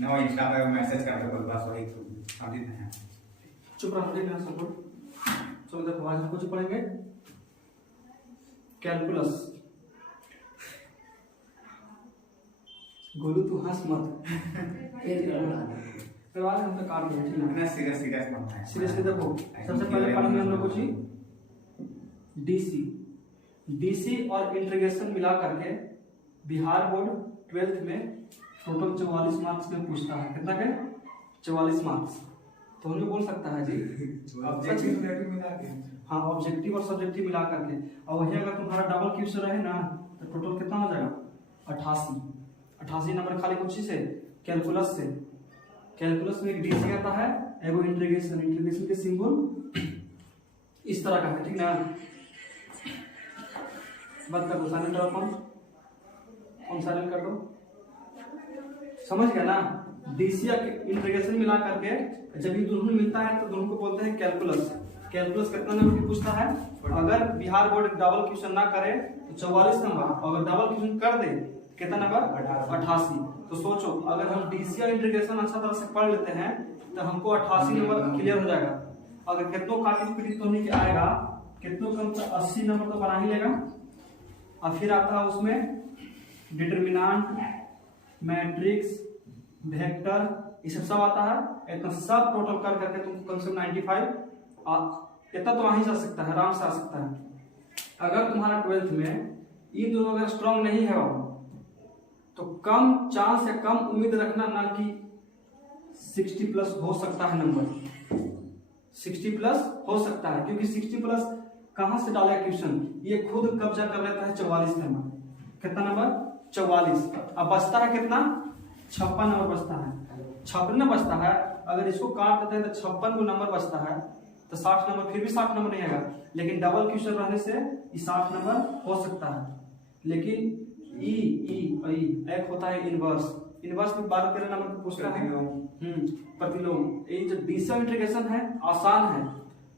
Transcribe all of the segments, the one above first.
ना इंस्टा पे मैसेज कर दो बस वही शादी है। चुप रहो देखना सबको। चलो देखो आज हम कुछ पढ़ेंगे कैलकुलस। गोलू तू हंस मत। फिर आज हम तो काट देंगे ठीक है। ना सीरियस सीरियस मत है। सीरियसली देखो सबसे पहले पढ़ेंगे हम लोग कुछ डीसी। डीसी और इंटीग्रेशन मिला करके बिहार बोर्ड 12th में टोटल 44 मार्क्स में पूछता है। कितना के 44 मार्क्स। तो हम लोग बोल सकता है जी ऑब्जेक्टिव मिला के। हाँ ऑब्जेक्टिव और सब्जेक्टिव मिला करके। और वही अगर तुम्हारा डबल क्वेश्चन रहे ना तो टोटल कितना हो जाएगा 88 नंबर खाली कुछ से कैलकुलस से। कैलकुलस में एक डीसी आता है एगो इंटीग्रेशन के सिंबल इस तरह का है ठीक ना। बंद कर दो साइलेंट ऑन साइलेंट कर दो। समझ गया ना। डीसी या इंटीग्रेशन मिला करके जब ये दोनों मिलता है तो दोनों को बोलते हैं कैलकुलस। कैलकुलस कितना नंबर की पूछता है। अगर बिहार बोर्ड डबल क्वेश्चन ना करे तो 44 नंबर। अगर डबल क्वेश्चन कर दे कितना नंबर 88। तो सोचो अगर हम डीसी और इंटीग्रेशन अच्छा तरह से पढ़ लेते हैं तो हमको 88 नंबर क्लियर हो जाएगा। अगर कितनों काटी पीटी तो नहीं आएगा कितनों कम तो 80 नंबर तो बना ही लेगा। और फिर आता है उसमें डिटरमिनेंट मैट्रिक्स वेक्टर ये सब आता है। इतना सब टोटल कर करके तुमको कम से कम 95 इतना तो आ ही जा सकता है आराम से आ सकता है। अगर तुम्हारा 12th में ये दोनों अगर स्ट्रांग नहीं है तो कम चांस या कम उम्मीद रखना ना कि 60 प्लस हो सकता है नंबर। 60 प्लस हो सकता है क्योंकि 60 प्लस कहां से डालेगा क्वेश्चन ये खुद कब्जा कर लेता है 44 नंबर। कितना नंबर 44। अब बचता है कितना 56 नंबर बचता है। 56 बचता है। अगर इसको काट देते हैं तो 56 को नंबर बचता है तो 60 नंबर फिर भी 60 नंबर नहीं आएगा। लेकिन डबल क्वेश्चन रहने से ये 60 नंबर हो सकता है। लेकिन एक होता है इनवर्स। इनवर्स में 12-13 नंबर का पूछता है प्रतिलोम। ये जो डीसी इंटीग्रेशन है आसान है।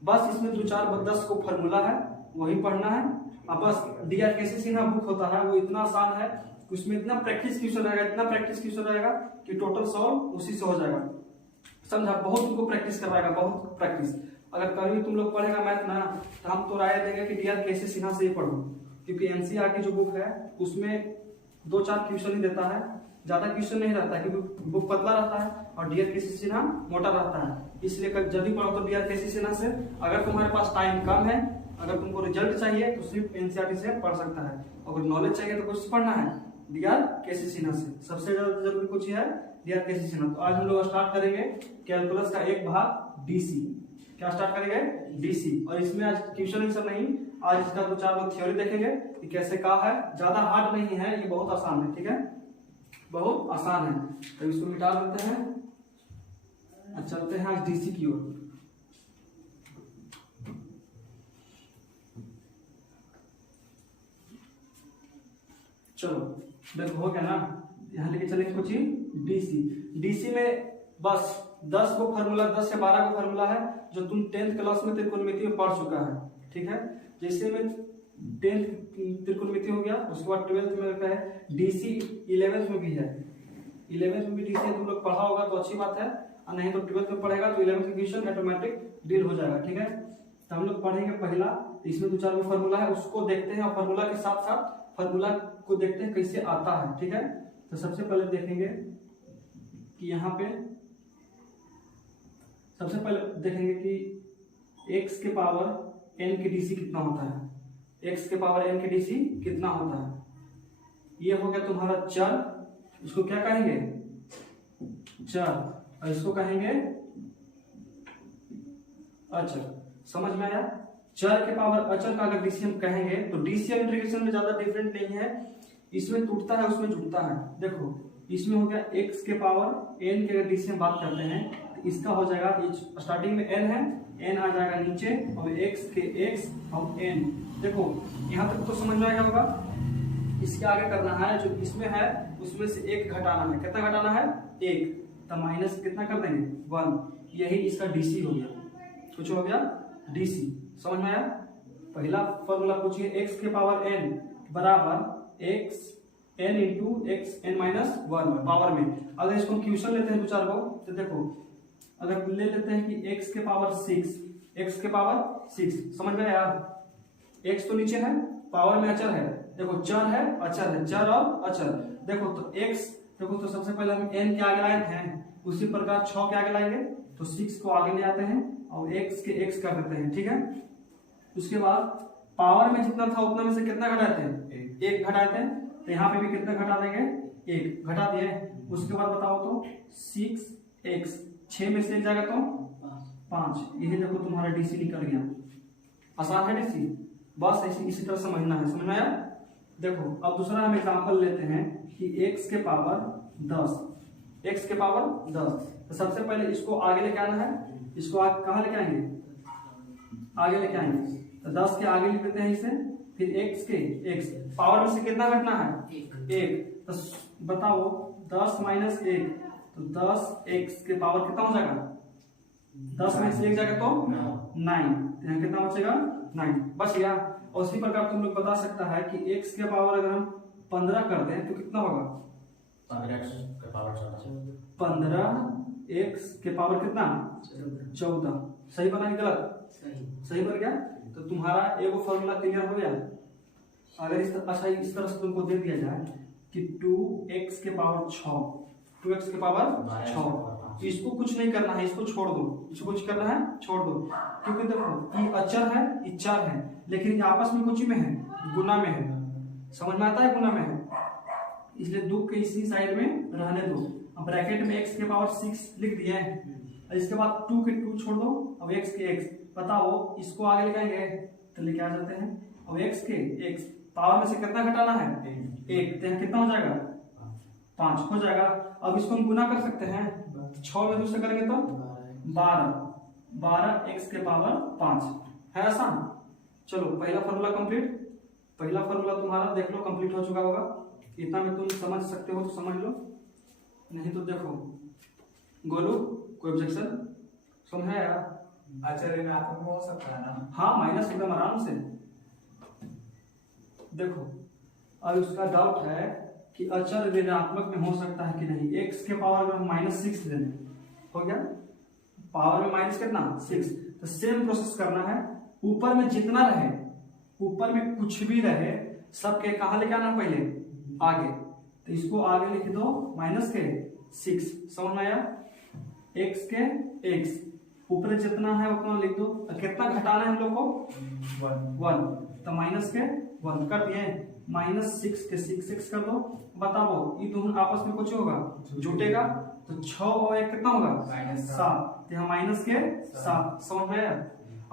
बस इसमें 2-4-10 को फार्मूला है वही पढ़ना है। अब बस डीआरकेसी सिन्हा बुक होता है वो इतना आसान है उसमें इतना प्रैक्टिस क्वेश्चन रहेगा इतना प्रैक्टिस क्वेश्चन रहेगा कि टोटल सॉल्व उसी से हो जाएगा। समझा। बहुत तुमको प्रैक्टिस करवाएगा बहुत प्रैक्टिस। अगर कभी तुम लोग पढ़ेगा मैथ ना तो हम तो राय देंगे कि डीआरकेसी सिन्हा से ही पढ़ो क्योंकि एनसीईआर की जो बुक है उसमें 2-4 क्वेश्चन ही देता है ज्यादा क्वेश्चन नहीं रहता है क्योंकि बुक पतला रहता है और डीआरकेसी सिन्हा मोटा रहता है। इसलिए जल्दी पढ़ो तो डीआरकेसी सिन्हा से। अगर तुम्हारे पास टाइम कम है अगर तुमको रिजल्ट चाहिए तो सिर्फ एनसीईआरटी से पढ़ सकता है। अगर नॉलेज चाहिए तो कुछ पढ़ना है डीआरकेसी सिन्हा से। सबसे ज्यादा जरूरी कुछ है डीआरकेसी सिन्हा। तो आज हम लोग स्टार्ट करेंगे कैलकुलस का एक भाग डीसी। क्या स्टार्ट करेंगे डीसी। और इसमें आज ट्यूशन ही सब नहीं आज इसका 2-4 थ्योरी देखेंगे कि कैसे का है। ज्यादा हार्ड नहीं है ये बहुत आसान है ठीक है बहुत आसान है। तो इसको मिटा देते हैं चलते हैं आज डीसी की ओर। चलो देखो हो गया ना। यहाँ लेके चलेंगे कुछ ही डीसी। डीसी में बस 10 को फार्मूला 10 या 12 को फार्मूला है जो तुम 10th क्लास में त्रिकोणमिति में पढ़ चुका है ठीक है। जैसे में 10th त्रिकोणमिति हो गया उसके बाद 12th में लगता है डीसी 11th में भी है। 11th में भी डीसी तुम लोग पढ़ा होगा तो अच्छी बात है और नहीं तो 12th में पढ़ेगा तो 11th क्वेश्चन ऑटोमेटिक डील हो जाएगा ठीक है। तो हम लोग पढ़ेंगे पहला इसमें 2-4 फार्मूला है उसको देखते हैं और फार्मूला के साथ साथ फार्मूला को देखते हैं कैसे आता है ठीक है। तो सबसे पहले देखेंगे कि यहाँ पे सबसे पहले देखेंगे कि x के पावर n के डीसी कितना होता है। x के पावर n के डीसी कितना होता है। ये हो गया तुम्हारा चर। इसको क्या कहेंगे चर और इसको कहेंगे अचर। समझ में आया। चर के पावर अचर का अगर डीसी हम कहेंगे तो डीसी इंटीग्रेशन में ज्यादा डिफरेंट नहीं है। इसमें टूटता है उसमें जुड़ता है। देखो इसमें हो गया x के पावर n के अगर डीसी हम बात करते हैं तो इसका हो जाएगा स्टार्टिंग में n है n आ जाएगा नीचे और x के x और n। देखो यहाँ तक तो समझ में आएगा होगा। इसके आगे करना है जो इसमें है उसमें से एक घटाना है। कितना घटाना है 1 तो माइनस कितना कर देंगे 1। यही इसका डीसी हो गया। कुछ हो गया डीसी। समझ में आया। पहला फॉर्मूला पूछिए x के पावर n बराबर x n into x n minus one power में। अगर इसको क्वेश्चन लेते हैं दो चार को, तो देखो अगर ले लेते हैं कि x के पावर 6, x के पावर 6, समझ में आया? x तो नीचे है, पावर में अचर है, देखो चर है अचर है, चर और अचर। देखो तो x, देखो तो सबसे पहले हम n के आगे लाए थे, उसी प्रकार 6 के आगे लाएंगे तो 6 को आगे ले आते हैं और x के x कर देते हैं, ठीक है। उसके बाद पावर में जितना था उतना में से कितना घटाते हैं? 1 घटाते हैं, तो यहाँ पे भी कितना घटा देंगे? 1 घटा दिए। उसके बाद बताओ तो 6x, 6 में से 1 जाएगा तो 5, यही देखो तुम्हारा डीसी निकल गया। आसान है डीसी, बस इसी तरह समझना है, समझ में आया? देखो अब दूसरा हम एग्जांपल लेते हैं कि x के पावर 10, x के पावर 10, तो सबसे पहले इसको आगे लेके आना है, इसको कहाँ लेके आएंगे? आगे लेके आएंगे, तो 10 के आगे लिख देते हैं इसे, फिर x के x, पावर में से कितना घटना है? 1, तो बताओ 10 माइनस 1, तो 10x के पावर कितना हो जाएगा? 10 में से 1 जाएगा तो 9, तो यहाँ कितना बचेगा? 9 बच गया। और उसी प्रकार तुम लोग बता सकता है कि x के पावर अगर हम 15 कर दें तो कितना होगा? 15x के पावर 15x के पावर कितना? 14। सही बना कि गलत? सही बन गया। तो तुम्हारा एगो फॉर्मूला क्लियर हो गया। अगर इस तरह से तुमको दे दिया जाए कि 2x के पावर 6, 2x के पावर 6, इसको कुछ नहीं करना है, इसको छोड़ दो, इसको कुछ करना है छोड़ दो, क्योंकि देखो ये अचर है ये चर है, लेकिन ये आपस में कुछ में है, गुना में है, समझ में आता है? गुना में है, इसलिए 2 के इसी साइड में रहने दो। अब ब्रैकेट में x के पावर 6 लिख दिए हैं, इसके बाद 2 के 2 छोड़ दो, अब x के x, बताओ इसको आगे लेके आएंगे तो लेके आ जाते हैं। अब x के x, पावर में से कितना घटाना है? 1, तो कितना हो जाएगा? 5 हो जाएगा। अब इसको हम गुना कर सकते हैं, 6 में 2 से करेंगे तो 12 x के पावर 5 है। आसान। चलो पहला फॉर्मूला कंप्लीट, पहला फॉर्मूला तुम्हारा देख लो कंप्लीट हो चुका होगा। इतना में तुम समझ सकते हो तो समझ लो, नहीं तो देखो। गोलू कोई ऑब्जेक्शन? समझ आया? आचार्य में आप हो सकता है ना? हाँ माइनस एकदम आराम से। देखो अब उसका डाउट है कि अचर ऋणात्मक में हो सकता है कि नहीं। x के पावर में हम -6 ले लें, हो गया, पावर में माइनस कितना? 6। तो सेम प्रोसेस करना है, ऊपर में जितना रहे, ऊपर में कुछ भी रहे, सबके कहाँ लेके आना पहले? आगे। तो इसको आगे लिख दो माइनस के 6, समझ में आया? x के x, ऊपर जितना है उतना लिख दो। कितना घटाना है हम लोग को? 1, तो माइनस के 1 कर दिए, -6 के 6 कर दो। बताओ ये दोनों आपस में कुछ होगा, जुटेगा, तो 6 और 1 कितना होगा? 7, यहाँ माइनस के 7, समझ में आया?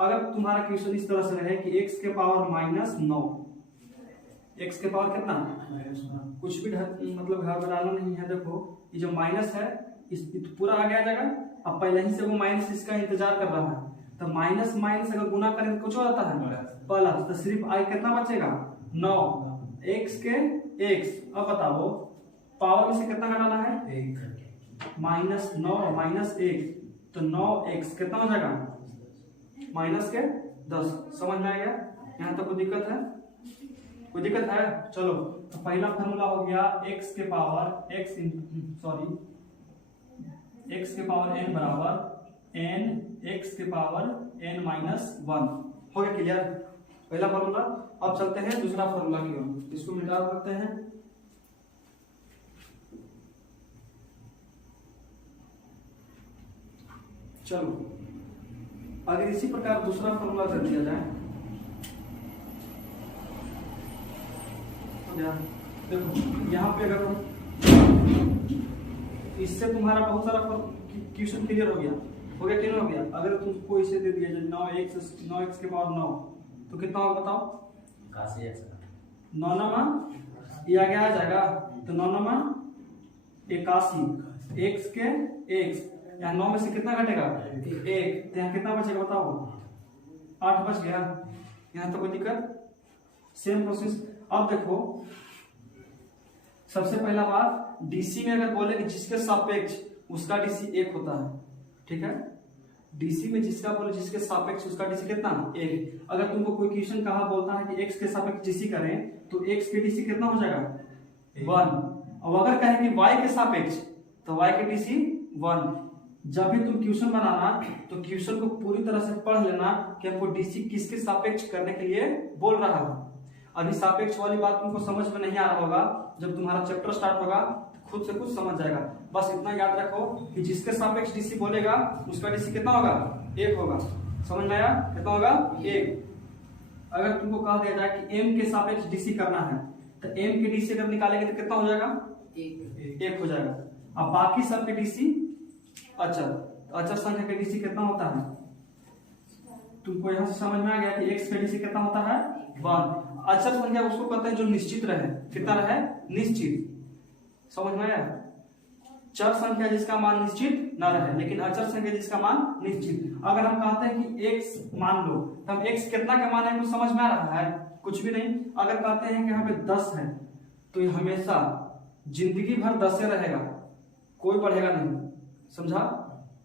अगर तुम्हारा क्वेश्चन इस तरह से रहे कि x के पावर -9, x के पावर कितना? कुछ भी मतलब घर बनाना नहीं है। देखो ये जो माइनस है इस पूरा आगे आ जाएगा, अब पहले ही से वो माइनस इसका इंतजार कर रहा है, तो माइनस माइनस अगर गुना करें तो कुछ हो जाता है प्लस, तो सिर्फ आई कितना बचेगा? 9, x के x। अब बताओ पावर में से कितना घटाना है? -9 -1, तो 9x कितना हो जाएगा? माइनस के 10। समझ में आ गया? यहाँ तक कोई दिक्कत है? कोई दिक्कत है? चलो तो पहला फॉर्मूला हो गया x के पावर x के पावर n बराबर n x के पावर n - 1। हो गया क्लियर पहला फॉर्मूला। अब चलते हैं दूसरा फॉर्मूला की ओर, इसको मिटा सकते हैं। चलो अगर इसी प्रकार दूसरा फॉर्मूला कर दिया जाए, देखो यहाँ पे अगर हम इससे तुम्हारा बहुत सारा क्वेश्चन क्लियर हो गया क्लियर हो गया। अगर तुमको इसे दे दिया जाए 9x के पावर 9, तो कितना होगा बताओ? 9 ये आगे आ जाएगा, तो 9 81, x के x, यहाँ 9 में से कितना घटेगा? 1, तो यहाँ कितना बचेगा बताओ? 8 बच गया। यहाँ तो कोई दिक्कत? Same process. अब देखो सबसे पहला बात, डीसी में अगर बोले कि जिसके सापेक्ष उसका डीसी 1 होता है, ठीक है? डीसी में जिसका बोले जिसके सापेक्ष उसका डीसी कितना? 1। अगर तुमको कोई क्वेश्चन कहा बोलता है कि x के सापेक्ष डीसी करें, तो x के डीसी कितना हो जाएगा? 1। अब अगर कहें कि y के सापेक्ष तो y के डीसी 1। जब भी तुम क्वेश्चन बनाना तो क्वेश्चन को पूरी तरह से पढ़ लेना कि आपको डीसी किसके सापेक्ष करने के लिए बोल रहा है। अभी सापेक्ष वाली बात तुमको समझ में नहीं आ रहा होगा, जब तुम्हारा चैप्टर स्टार्ट होगा तो खुद से कुछ समझ जाएगा। बस इतना याद रखो कि जिसके सापेक्ष डीसी बोलेगा उसका डीसी कितना होगा, 1 होगा। समझ में आया? कितना होगा, 1। अगर तुमको कह दिया जाए कि m के सापेक्ष डीसी करना है तो m के डीसी अगर निकालेंगे तो कितना हो जाएगा, 1 हो जाएगा। अब बाकी सब के डीसी अचर संख्या के डीसी कितना होता है, तुमको यहां से समझ में आ गया कि x का डीसी कितना होता है, 1। अचर संख्या उसको कहते हैं जो निश्चित रहे, कितना रहे, निश्चित। समझ में आया? चर संख्या जिसका मान निश्चित न रहे, लेकिन अचर संख्या जिसका मान निश्चित। अगर हम कहते हैं कि x मान लो तो हम x कितना का मान है कुछ समझ में आ रहा है, कुछ भी नहीं। अगर कहते हैं कि यहाँ पे 10 है तो ये हमेशा जिंदगी भर 10 से रहेगा, कोई बढ़ेगा नहीं। समझा?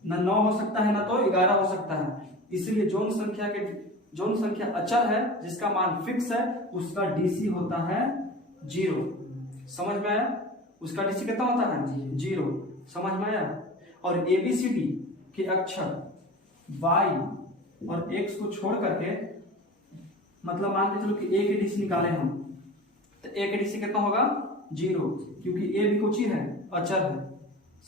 न 9 हो सकता है ना तो 11 हो सकता है। इसलिए जोन संख्या अचर है जिसका मान फिक्स है उसका डीसी होता है 0। समझ में आया? उसका डीसी कितना होता है, 0। समझ में आया? और एबीसीडी के अक्षर y और x को छोड़ करके, मतलब मान के चलो कि a के डीसी निकाले हम तो a के डीसी कितना होगा, 0, क्योंकि a भी कुछ ही है, अचर है।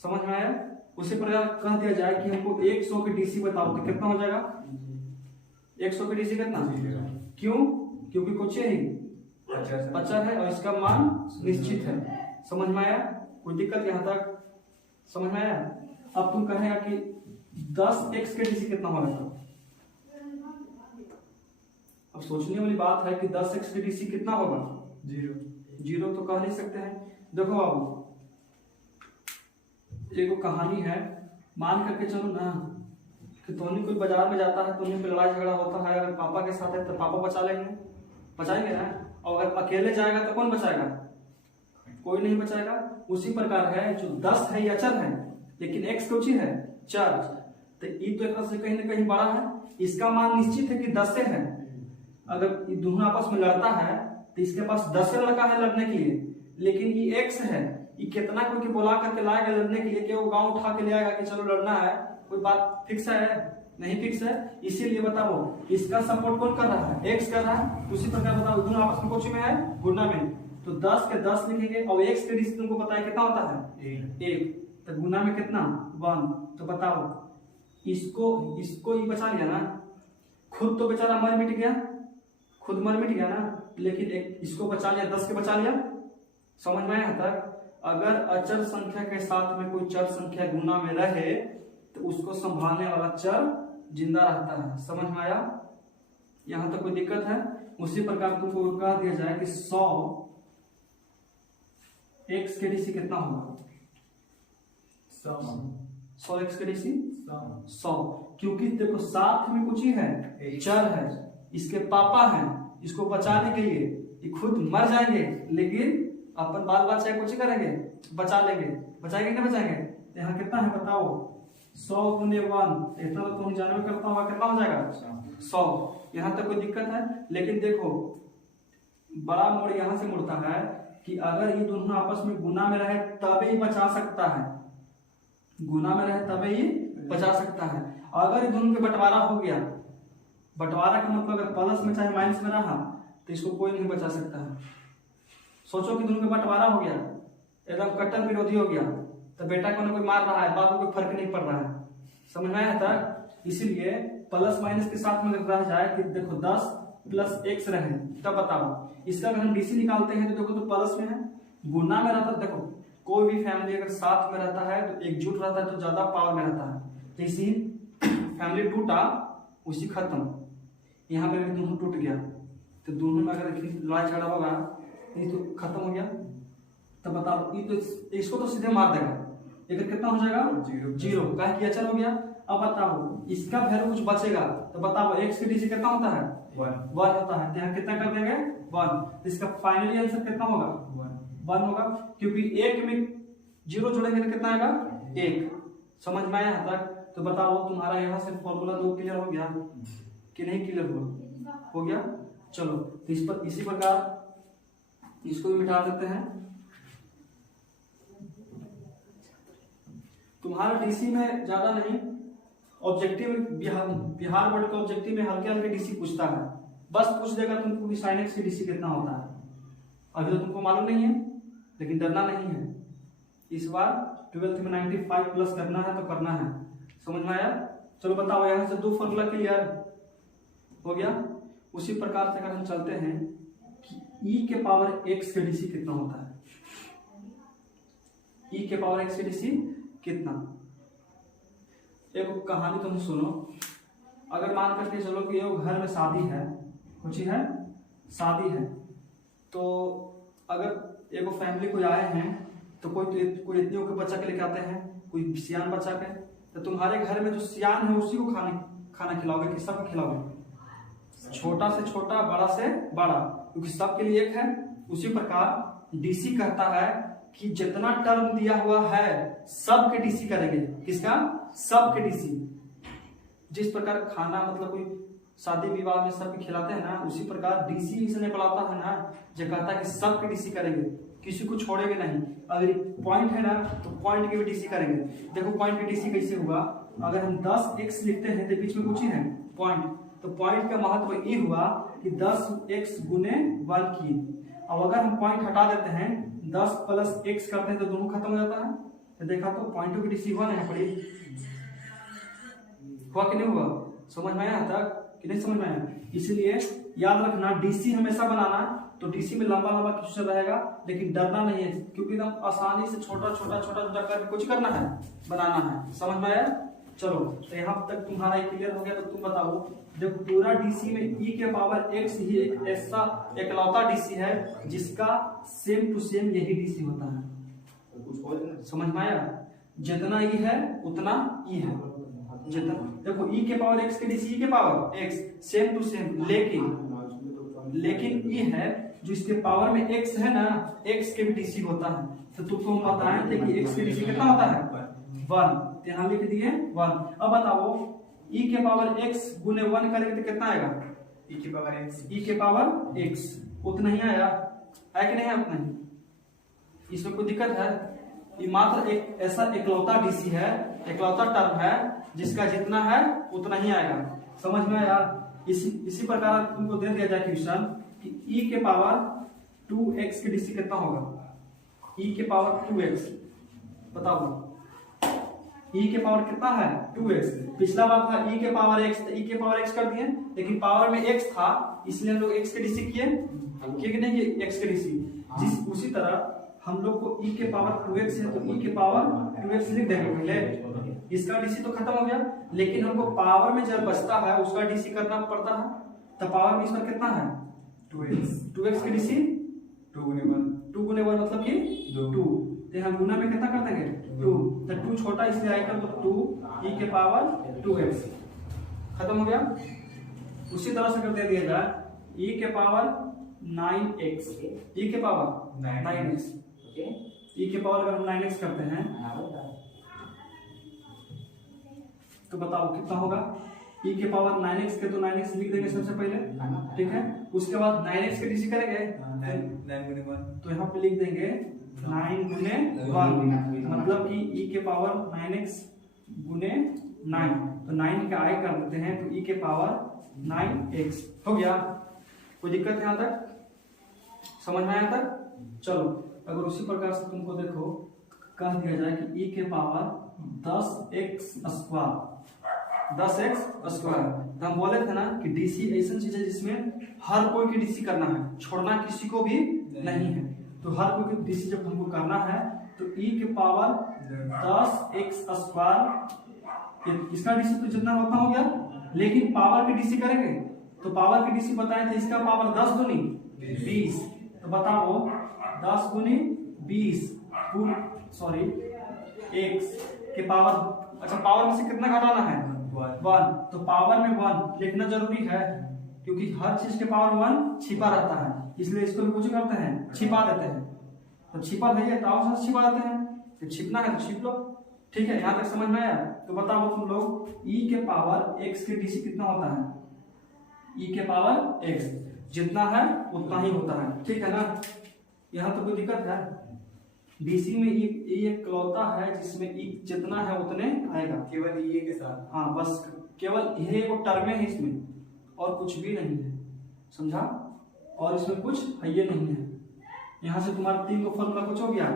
समझ में आया? उसी प्रकार कह दिया जाए कि हमको 100 के डीसी बताओ तो कितना हो जाएगा, 100 के डीसी कितना, क्यों, क्योंकि कुछ ही अचर है और इसका मान निश्चित है। समझ में आया? कोई दिक्कत यहां तक? समझ में आया? अब तुम कहेगा कि 10x के डीसी कितना होगा, तो अब सोचने वाली बात है कि 10x के डीसी कितना होगा, 0 तो कह नहीं सकते हैं। देखो बाबू, एक कहानी है, मान करके चलो ना कि तोनी कोई बाजार में जाता है तो उन्हीं पे लड़ाई झगड़ा होता है, अगर पापा के साथ है तो पापा बचाएंगे ना, और अगर अकेले जाएगा तो कौन बचाएगा, कोई नहीं बचाएगा। उसी प्रकार है, जो 10 है ये अचर है लेकिन x कुछ ही है, चर, तो ये तो एक तरह से कहीं ना कहीं बड़ा है, इसका मान निश्चित है कि 10 से है। अगर ये दोनों आपस में लड़ता है तो इसके पास 10 से लड़का है लड़ने के लिए, लेकिन ये x है, ये कितना कोई के बुला करके लाएगा लड़ने के लिए, कि वो गांव उठा के ले आएगा कि चलो लड़ना है, कोई बात फिक्स है, नहीं फिक्स है। इसीलिए बताओ इसका सपोर्ट कौन कर रहा है, x कर रहा है। उसी प्रकार बताओ दोनों आपस में कुछ में है, गुणा में, तो 10 के 10 लिखेंगे और x के डीसी तुमको पता है कितना होता है, 1, तो गुना में कितना, 1। तो बताओ इसको ये बचा लिया ना, खुद तो बेचारा मर मिट गया ना, लेकिन इसको बचा लिया, 10 के बचा लिया। समझ में आया तक? अगर अचर संख्या के साथ में कोई चर संख्या गुना में रहे तो उसको संभालने वाला चर जिंदा रहता है। समझ में आया? यहां तक कोई दिक्कत है? उसी प्रकार तुमको कह दिया जाए कि 100 x के डीसी कितना होगा, 100 x के डीसी 100, क्योंकि देखो साथ में कुछ ही है, चर है, इसके पापा हैं, इसको बचाने के लिए ये खुद मर जाएंगे लेकिन अपन बाल बच्चे कुछ करेंगे, बचा लेंगे, बचाएंगे नहीं बचाएंगे। तो यहाँ कितना है बताओ, 100 गुने 1, इतना तो तुम जानवे करता होगा, कितना हो जाएगा 100। यहाँ तक कोई दिक्कत है? लेकिन देखो बड़ा मोड़ यहाँ से मुड़ता है कि अगर ये दोनों आपस में गुना में रहे तभी ही बचा सकता है, गुना में रहे तभी ही बचा सकता है। अगर ये दोनों के बंटवारा हो गया, बंटवारा का मतलब अगर प्लस में चाहे माइनस में रहा तो इसको कोई नहीं बचा सकता है। सोचो कि दोनों का बंटवारा हो गया, एकदम कट्टर विरोधी हो गया, तो बेटा को कोई मार रहा है, बाप को कोई फर्क नहीं पड़ रहा है। समझ में आया था? इसीलिए प्लस माइनस के साथ में अगर रह जाए कि देखो 10 प्लस x रहे, तब बताओ इसका अगर हम डीसी निकालते हैं तो देखो तो प्लस में है, गुना में रहता है। देखो कोई भी फैमिली अगर साथ में रहता है तो एकजुट रहता है तो ज्यादा पावर में रहता है। जैसे फैमिली टूटा उसी खत्म, यहाँ पे भी दोनों टूट गया तो दोनों में अगर लड़ाई झगड़ा होगा ये तो खत्म हो गया। तो बताओ ये तो इसको तो सीधे मार देगा, एक कितना हो जाएगा 0, कहा कि अचर हो गया। अब बताओ इसका वैल्यू कुछ बचेगा तो बताओ x के डीसी कितना होता है, 1 होता है। यहाँ कितना कर देंगे 1, तो इसका फाइनली आंसर कितना होगा 1 होगा, क्योंकि 1 में 0 जोड़ेंगे तो कितना आएगा 1। समझ में आया यहाँ तक? तो बताओ तुम्हारा यहाँ से फॉर्मूला 2 क्लियर हो गया कि नहीं क्लियर हो गया? चलो तो इसी प्रकार इसको भी मिटा देते हैं। तुम्हारा डीसी में ज्यादा नहीं, ऑब्जेक्टिव बिहार बोर्ड के ऑब्जेक्टिव में हल्के हल्के डीसी पूछता है, बस पूछ देगा तुमको कि sin x की डीसी कितना होता है। अभी तो तुमको मालूम नहीं है, लेकिन डरना नहीं है। इस बार 12th में 95 प्लस करना है तो करना है। समझ में आया? चलो बताओ, यहाँ से 2 फॉर्मूला क्लियर हो गया। उसी प्रकार से अगर हम चलते हैं कि e के पावर x के डीसी कितना होता है, e के पावर x के डीसी कितना। एक कहानी तुम सुनो। अगर मान करके चलो कि ये घर में शादी है, कुछ है शादी है, तो अगर एक फैमिली कोई आए हैं तो कोई इतनियों के बच्चा के लेके आते हैं, कोई सियान बच्चा के, तो तुम्हारे घर में जो सियान है उसी को खाना खिलाओगे कि सबको खिलाओगे? छोटा से छोटा, बड़ा से बड़ा, क्योंकि सबके लिए एक है। उसी प्रकार डीसी कहता है कि जितना टर्म दिया हुआ है सबके डीसी करेंगे। किसका? सबके डीसी। जिस प्रकार खाना मतलब कोई शादी विवाह में सबके खिलाते हैं ना, उसी प्रकार डीसी इसने बुलाता है ना, जो कहता है कि सबके डीसी करेंगे, किसी को छोड़ेंगे नहीं। अगर पॉइंट है ना तो पॉइंट के भी डीसी करेंगे। देखो पॉइंट के डीसी कैसे हुआ, अगर हम 10x लिखते हैं तो बीच में कुछ ही है पॉइंट, तो पॉइंट का महत्व ये हुआ कि 10x गुने 1 की। अब अगर हम पॉइंट हटा देते हैं, 10 प्लस x करते हैं तो दोनों खत्म हो जाता है। तो देखा तो पॉइंटों की डीसी हुआ ना, पड़ी हुआ कि नहीं हुआ? समझ में आया तक कि नहीं समझ में आया? इसलिए याद रखना, डीसी हमेशा बनाना तो डीसी में लंबा लंबा क्वेश्चन रहेगा, लेकिन डरना नहीं है, क्योंकि एकदम आसानी से छोटा छोटा करके कुछ करना है, बनाना है। समझ में आया? चलो तो यहाँ तक तुम्हारा क्लियर हो गया। तो तुम बताओ, जब पूरा डीसी में e के पावर x ही एक ऐसा एकलौता डीसी है जिसका सेम टू सेम यही डीसी होता है। समझ में आया? जितना e है उतना e है। जितना देखो e के पावर x के डीसी e के power x same to same, लेकिन e है जो इसके पावर में x है ना, x के भी डीसी होता है। तो तुमको हम बताए थे कि x के डीसी कितना होता है? 1। यहाँ लिख दिए 1। अब बताओ e के पावर x गुने 1 करेंगे तो कितना आएगा? e के पावर x, e के पावर x उतना ही आया है कि नहीं है? उतना ही। इसमें कोई दिक्कत है? ये मात्र एक ऐसा एकलौता डीसी है, एकलौता टर्म है जिसका जितना है उतना ही आएगा। समझ में आया? इसी प्रकार तुमको दे दिया जाए क्वेश्चन कि e के पावर 2x के डीसी कितना होगा? e के पावर 2x बताओ। e के पावर कितना है? 2x। पिछला बार था e के पावर x, तो e के पावर x कर दिए, लेकिन पावर में x था इसलिए हम लोग x के डीसी किए कि नहीं कि x के डीसी। उसी तरह हम लोग को e के पावर 2x है तो e के पावर 2x लिख देंगे पहले, इसका डीसी तो खत्म हो गया, लेकिन हमको पावर में जब बचता है उसका डीसी करना पड़ता है। तो पावर में इसमें कितना है? 2x के डीसी 2 गुने 1 मतलब कि 2। तो यहाँ गुना में कितना कर देंगे? 2। तो 2 छोटा इसलिए आएगा तो 2 e के पावर 2x खत्म हो गया। उसी तरह से कर दे दिया जाए e के पावर 9x, e के पावर 9x, e के पावर अगर हम 9x करते हैं तो बताओ कितना होगा? e के पावर 9x के तो 9x लिख देंगे सबसे पहले, ठीक है। उसके बाद 9x के डीसी करेंगे 9 गुने 1, तो यहाँ पे लिख देंगे 9 गुने 1, मतलब कि e के पावर 9x गुने 9, तो 9 का i कर देते हैं तो e के पावर 9x हो गया। कोई दिक्कत है यहाँ तक? समझ में आया तक? चलो अगर उसी प्रकार से तुमको देखो कह दिया जाए कि e के power 10x square, 10x square, तो हम बोले थे ना कि डीसी ऐसा चीज है जिसमें हर कोई की डीसी करना है, छोड़ना किसी को भी नहीं है। तो हर कोई की डीसी जब हमको करना है तो e के पावर 10x स्क्वायर, इसका डीसी तो जितना होता हो गया, लेकिन पावर की डीसी करेंगे तो पावर की डीसी बताए थे, इसका पावर 10 गुनी 20, तो बताओ 10 गुनी 20 सॉरी x के पावर, अच्छा पावर में से कितना घटाना है? 1। तो पावर में 1 लिखना जरूरी है, क्योंकि हर चीज के पावर 1 छिपा रहता है, इसलिए इसको भी कुछ करते हैं, छिपा देते हैं। तो छिपा है तो आप छिपा देते हैं, तो छिपना है तो छिप लो, ठीक है। यहाँ तक समझ में आया? तो बताओ तुम लोग e के पावर x के डीसी कितना होता है? e के पावर x जितना है उतना ही होता है, ठीक है ना। यहाँ तो कोई दिक्कत है? डीसी में ये इकलौता है जिसमें ई जितना है उतने आएगा, केवल ये के साथ। हाँ बस केवल ये वो टर्म है इसमें, और कुछ भी नहीं है, समझा? और इसमें कुछ है ये नहीं है। यहां से तुम्हारा 3 फॉर्मूला कुछ हो गया,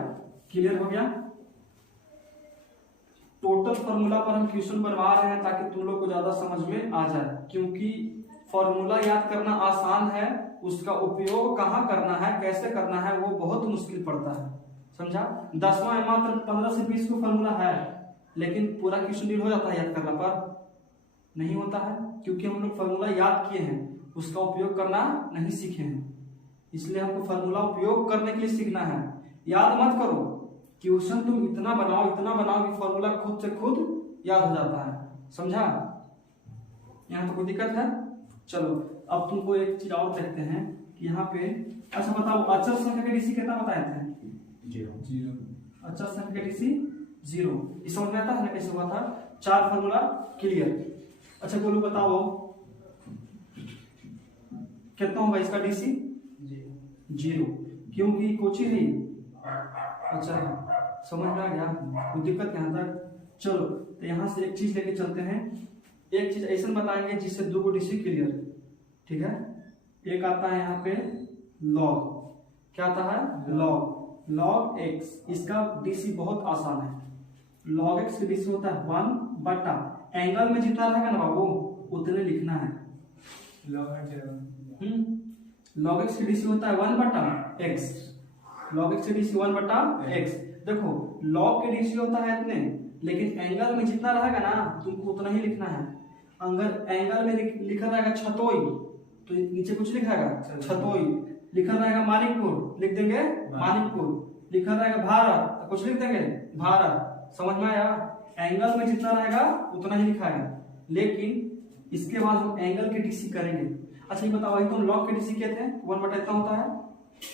क्लियर हो गया। टोटल फॉर्मूला पर हम क्वेश्चन बनवा रहे हैं ताकि तुम लोग को ज्यादा समझ में आ जाए, क्योंकि फॉर्मूला याद करना आसान है, उसका उपयोग कहाँ करना है, कैसे करना है, वो बहुत मुश्किल पड़ता है, समझा? 10वां में मात्र 15 से 20 को फॉर्मूला है, लेकिन पूरा क्वेश्चन डील हो जाता है याद करना पर? नहीं होता है, क्योंकि हम लोग फॉर्मूला याद किए हैं, उसका उपयोग करना नहीं सीखे हैं। इसलिए हमको फॉर्मूला उपयोग करने के लिए सीखना है। याद मत करो, क्वेश्चन तुम इतना बनाओ कि फॉर्मूला खुद से खुद याद हो जाता है, समझा? यहाँ तो कोई दिक्कत है? चलो अब तुमको एक चीज और देखते हैं कि यहाँ पे, अच्छा बताओ अचर संख्या का डीसी कितना बताए थे? 0। अचर संख्या का डीसी 0। इस समझ में आता है ना कैसे हुआ था? 4 फॉर्मूला क्लियर। अच्छा बोलो बताओ कितना होगा इसका डीसी? 0, क्योंकि कोची है। अच्छा समझ में आ गया, कोई दिक्कत यहाँ तक? चलो तो यहाँ से एक चीज लेके चलते हैं, एक चीज ऐसा बताएंगे जिससे 2 को डीसी क्लियर, ठीक है? एक आता है यहाँ पे लॉग, क्या आता है? लॉग एक्स, इसका डीसी बहुत आसान है। लॉग एक्स का डीसी होता है 1 बटा एंगल में जितना रहेगा ना बाबू उतने लिखना है। लॉग एक्स का डीसी होता है 1 बटा एक्स, लॉग एक्स का डीसी 1 बटा एक्स। देखो लॉग के डीसी होता है इतने, लेकिन एंगल में जितना रहेगा ना तुमको उतना ही लिखना है। अगर एंगल में लिखा रहेगा छतोई तो नीचे कुछ लिखाएगा छतोई, लिखा रहेगा मानिकपुर लिख देंगे मानिकपुर, लिखा रहेगा भारत तो कुछ लिख देंगे भारत। समझ में आया? एंगल में जितना रहेगा उतना ही लिखाएगा, लेकिन इसके बाद हम एंगल के डीसी करेंगे। अच्छा ये बताओ, तुम लॉग के डीसी क्या थे? 1 बटा इतना होता है,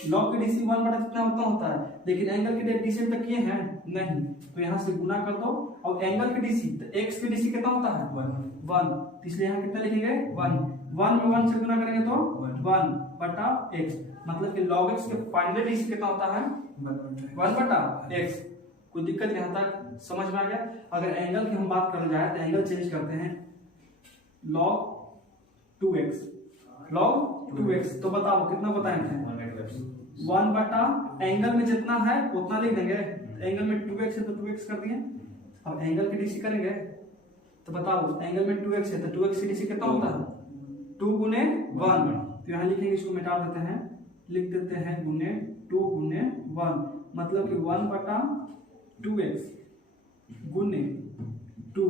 लॉग के डीसी 1 बटा कितना होता है, लेकिन एंगल के डीसी तक किए हैं नहीं, तो यहाँ से गुना कर दो। और एंगल के डीसी तो एक्स के डीसी कितना होता है? 1, इसलिए यहाँ कितना लिखेंगे? 1 में 1 से गुना करेंगे तो 1 बटा एक्स, मतलब कि लॉग एक्स के फाइनल डीसी कितना होता है? 1 बटा एक्स। कोई दिक्कत यहाँ तक समझ में आ गया? अगर एंगल की हम बात कर जाए तो एंगल चेंज करते हैं, log 2x, log 2x, तो बताओ कितना बताए थे? 1 बटा एंगल में जितना है उतना लिख देंगे, एंगल में 2x है तो 2x कर दिए। अब एंगल की डीसी करेंगे तो बताओ एंगल में 2x है तो 2x की डीसी कितना होता है? 2 गुने 1, तो यहाँ लिखेंगे, इसको मिटा देते हैं, लिख देते हैं गुने 2 गुने 1, मतलब कि 1 बटा 2x गुने 2,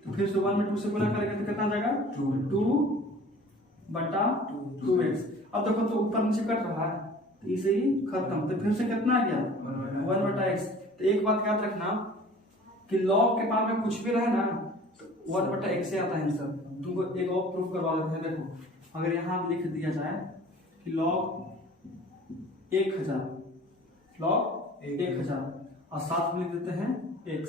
तो फिर से 1 में 2 से गुना करेंगे तो कितना आ जाएगा? 2 बटा 2x। अब देखो तो ऊपर नीचे कट रहा है तो इसे ही खत्म, तो फिर से कितना आ गया? 1 बटा x। तो एक बात याद रखना कि लॉग के बाद में कुछ भी रहे ना तो 1 बटा x से आता है आंसर। तुमको एक और प्रूफ करवा देते हैं, देखो अगर यहाँ लिख दिया जाए कि लॉग 1000, लॉग 1000 और साथ में लिख देते हैं x,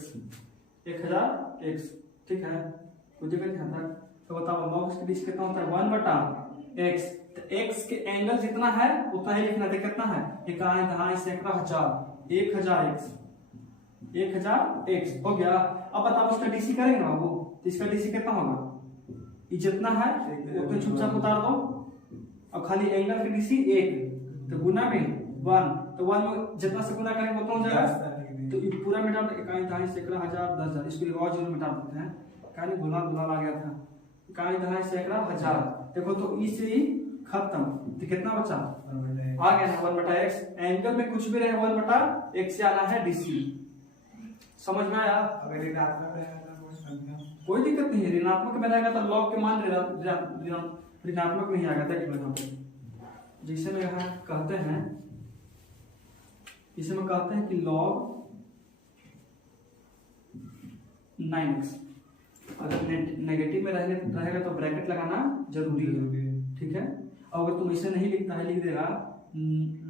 1000x, ठीक है? कोई दिक्कत यहाँ तक? तो बताओ लॉग की डीसी कितना होता है? 1 बटा x, तो x के एंगल जितना है उतना ही लिखना है। कितना है? 1000x हो गया। अब बताओ उसका डीसी करेंगे ना बाबू, तो इसका डीसी कितना होगा? ये जितना है उतना चुपचाप उतार दो, और खाली एंगल की डीसी 1, तो गुना में 1, तो 1 में जितना से गुना करेंगे उतना हो जाएगा, तो ये पूरा मिटा दो। 1000 इसको एक और जीरो मिटा देते हैं, कहानी भुला आ गया था। 1000 देखो तो इससे ही खत्म, तो कितना बचा? आ गया 1 बटा x। एंगल में कुछ भी रहे 1 बटा x से आना है डीसी। समझ में आया? अगर ऋणात्मक रहेगा तो कोई दिक्कत नहीं है, ऋणात्मक में रहेगा तो लॉग के मान ऋणात्मक में ही आएगा। देख लो यहाँ पे जैसे में यहाँ कहते हैं, इसे में कहते हैं कि log 9x, अगर नेगेटिव में रहेगा तो ब्रैकेट लगाना जरूरी है, ठीक है? और अगर तुम इसे नहीं लिखता है, लिख देगा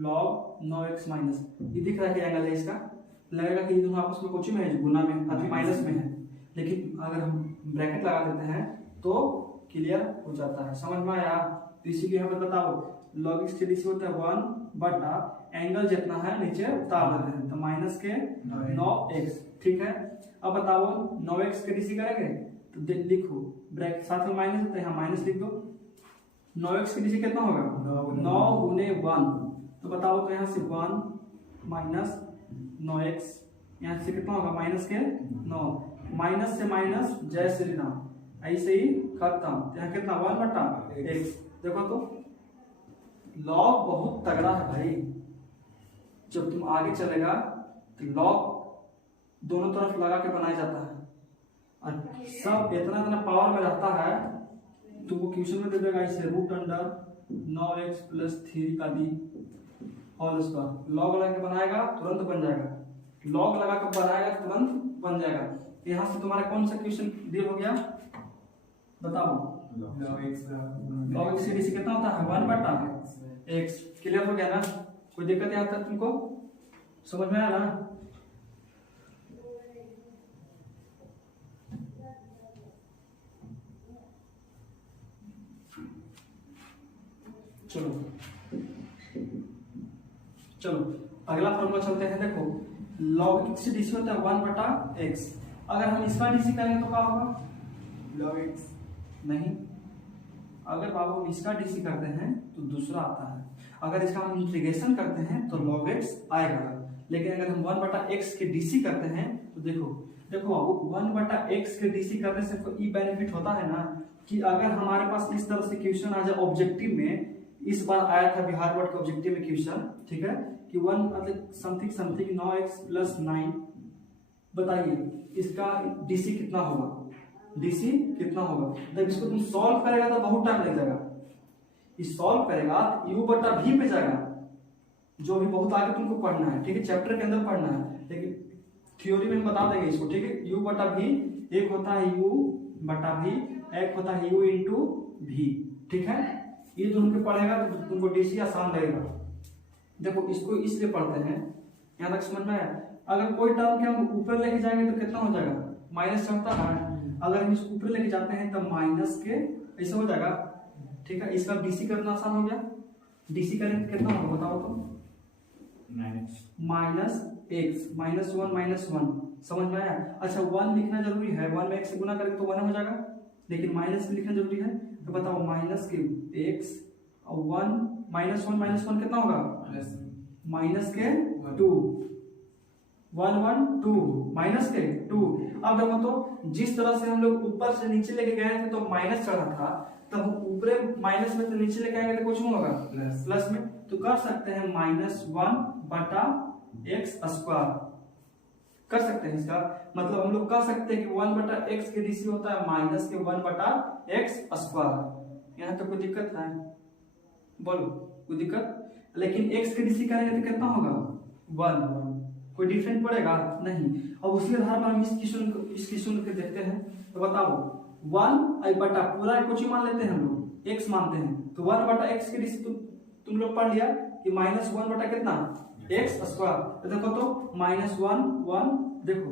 log 9x माइनस, ये दिख रहा है कि एंगल है इसका, लगेगा कि ये दोनों आपस में कुछ में है, गुना में अथवा माइनस में है, लेकिन अगर हम ब्रैकेट लगा देते हैं तो क्लियर हो जाता है। समझ में आया? तो इसीलिए हमें बताओ log x की डीसी होता है 1 बटा एंगल जितना है नीचे उतार देते हैं, तो माइनस के 9x, ठीक है। अब बताओ 9x के डीसी करेंगे तो लिखो ब्रैकेट साथ में माइनस, तो यहाँ माइनस लिख दो। 9x के डीसी कितना होगा 9 गुने 1, तो बताओ तो यहाँ से 1 माइनस 9x, यहाँ से कितना होगा माइनस के 9, माइनस से माइनस जय श्री राम, ऐसे ही खत्म। यहाँ कितना 1/x। देखो तो लॉग बहुत तगड़ा है भाई, जब तुम आगे चलेगा तो लॉग दोनों तरफ लगा के बनाया जाता है, और सब इतना इतना पावर में रहता है। तो वो क्वेश्चन में दे देगा इसे √9x + 3 का दी होल स्क्वायर। लॉग लगा के बनाएगा तुरंत बन जाएगा, लॉग लगा के बनाएगा तुरंत बन जाएगा। यहाँ से तुम्हारा कौन सा क्वेश्चन डील हो गया बताओ। log x डीसी कितना होता है 1/x। क्लियर हो गया ना, कोई दिक्कत यहाँ तक तुमको समझ में आया ना। चलो चलो अगला फॉर्मूला चलते हैं। देखो log x डीसी होता है 1/x। अगर हम इसका डीसी करेंगे तो क्या होगा log x नहीं, अगर बाबू हम इसका डीसी करते हैं तो दूसरा आता है, अगर इसका हम इंटीग्रेशन करते हैं तो log x आएगा। लेकिन अगर हम 1/x के डीसी करते हैं तो देखो बाबू 1/x के डीसी करने से कोई बेनिफिट होता है ना, कि अगर हमारे पास इस तरह से क्वेश्चन आ जाए ऑब्जेक्टिव में, इस बार आया था बिहार बोर्ड के ऑब्जेक्टिव में क्वेश्चन, ठीक है, कि 1 मतलब समथिंग 9x + 9, बताइए इसका डीसी कितना होगा, डीसी कितना होगा। जब इसको तुम सॉल्व करेगा तो बहुत टाइम लग जाएगा, इस सॉल्व करेगा u/v पे जाएगा, जो भी बहुत आगे तुमको पढ़ना है, ठीक है, चैप्टर के अंदर पढ़ना है, लेकिन थ्योरी में हम बता देंगे इसको, ठीक है। u/v एक होता है u/v, एक होता है u × v, ठीक है। ये दोनों के पढ़ेगा तो तुमको डीसी आसान लगेगा। देखो इसको इसलिए पढ़ते हैं, यहाँ तक समझ में आया। अगर कोई टर्म के हम ऊपर लेके जाएंगे तो कितना हो जाएगा माइनस चलता है, अगर हम इसको ऊपर लेके जाते हैं तो माइनस के ऐसे हो जाएगा, ठीक है। इसका डीसी करना आसान हो गया, डीसी करें तो कितना होगा बताओ तो -x -1 समझ में आया। अच्छा 1 लिखना जरूरी है, 1 में x से गुना करेंगे तो 1 हो जाएगा, लेकिन माइनस भी लिखना जरूरी है, तो बताओ माइनस के x और 1 -1 कितना होगा माइनस के 2, 1 1 2 माइनस के 2। अब देखो तो जिस तरह से हम लोग ऊपर से नीचे लेके गए थे तो माइनस चढ़ा था, तब ऊपर माइनस में तो नीचे लेके आएंगे तो कुछ होगा प्लस में, तो कर सकते हैं -1/x², कर सकते हैं। इसका मतलब हम लोग कह सकते हैं कि 1/x के डीसी होता है -1/x²। यहाँ तो कोई दिक्कत है बोलो, कोई दिक्कत। लेकिन x के डीसी करेंगे तो कितना होगा 1, कोई डिफरेंट पड़ेगा नहीं। अब उसी आधार पर हम इस क्वेश्चन को देखते हैं, तो बताओ 1 पूरा कुछ ही मान लेते हैं हम लोग, x मानते हैं, तो 1/x के डीसी तुम लोग पढ़ लिया कि -1/ कितना x²। तो देखो तो -1 1, देखो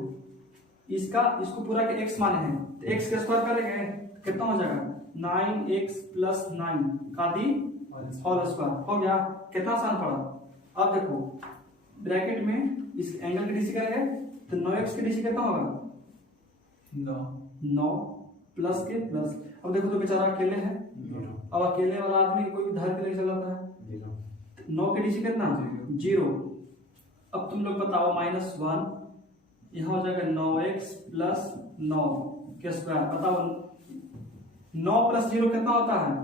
इसको पूरा के x माने हैं, तो x का स्क्वायर करेंगे तो कितना हो जाएगा 9x + 9 का दी होल स्क्वायर हो गया। कितना आसान पड़ा। अब देखो ब्रैकेट में इस एंगल की डीसी करेंगे तो 9x की डीसी कितना होगा 9 प्लस के प्लस। अब देखो तो बेचारा अकेले है, अब अकेले वाला आदमी कोई भी धर के लेके चला जाता है, 9 के डीसी कितना 0। अब तुम लोग बताओ -1 यहाँ हो जाएगा 9x + 9 के स्क्वायर। बताओ 9 + 0 कितना होता है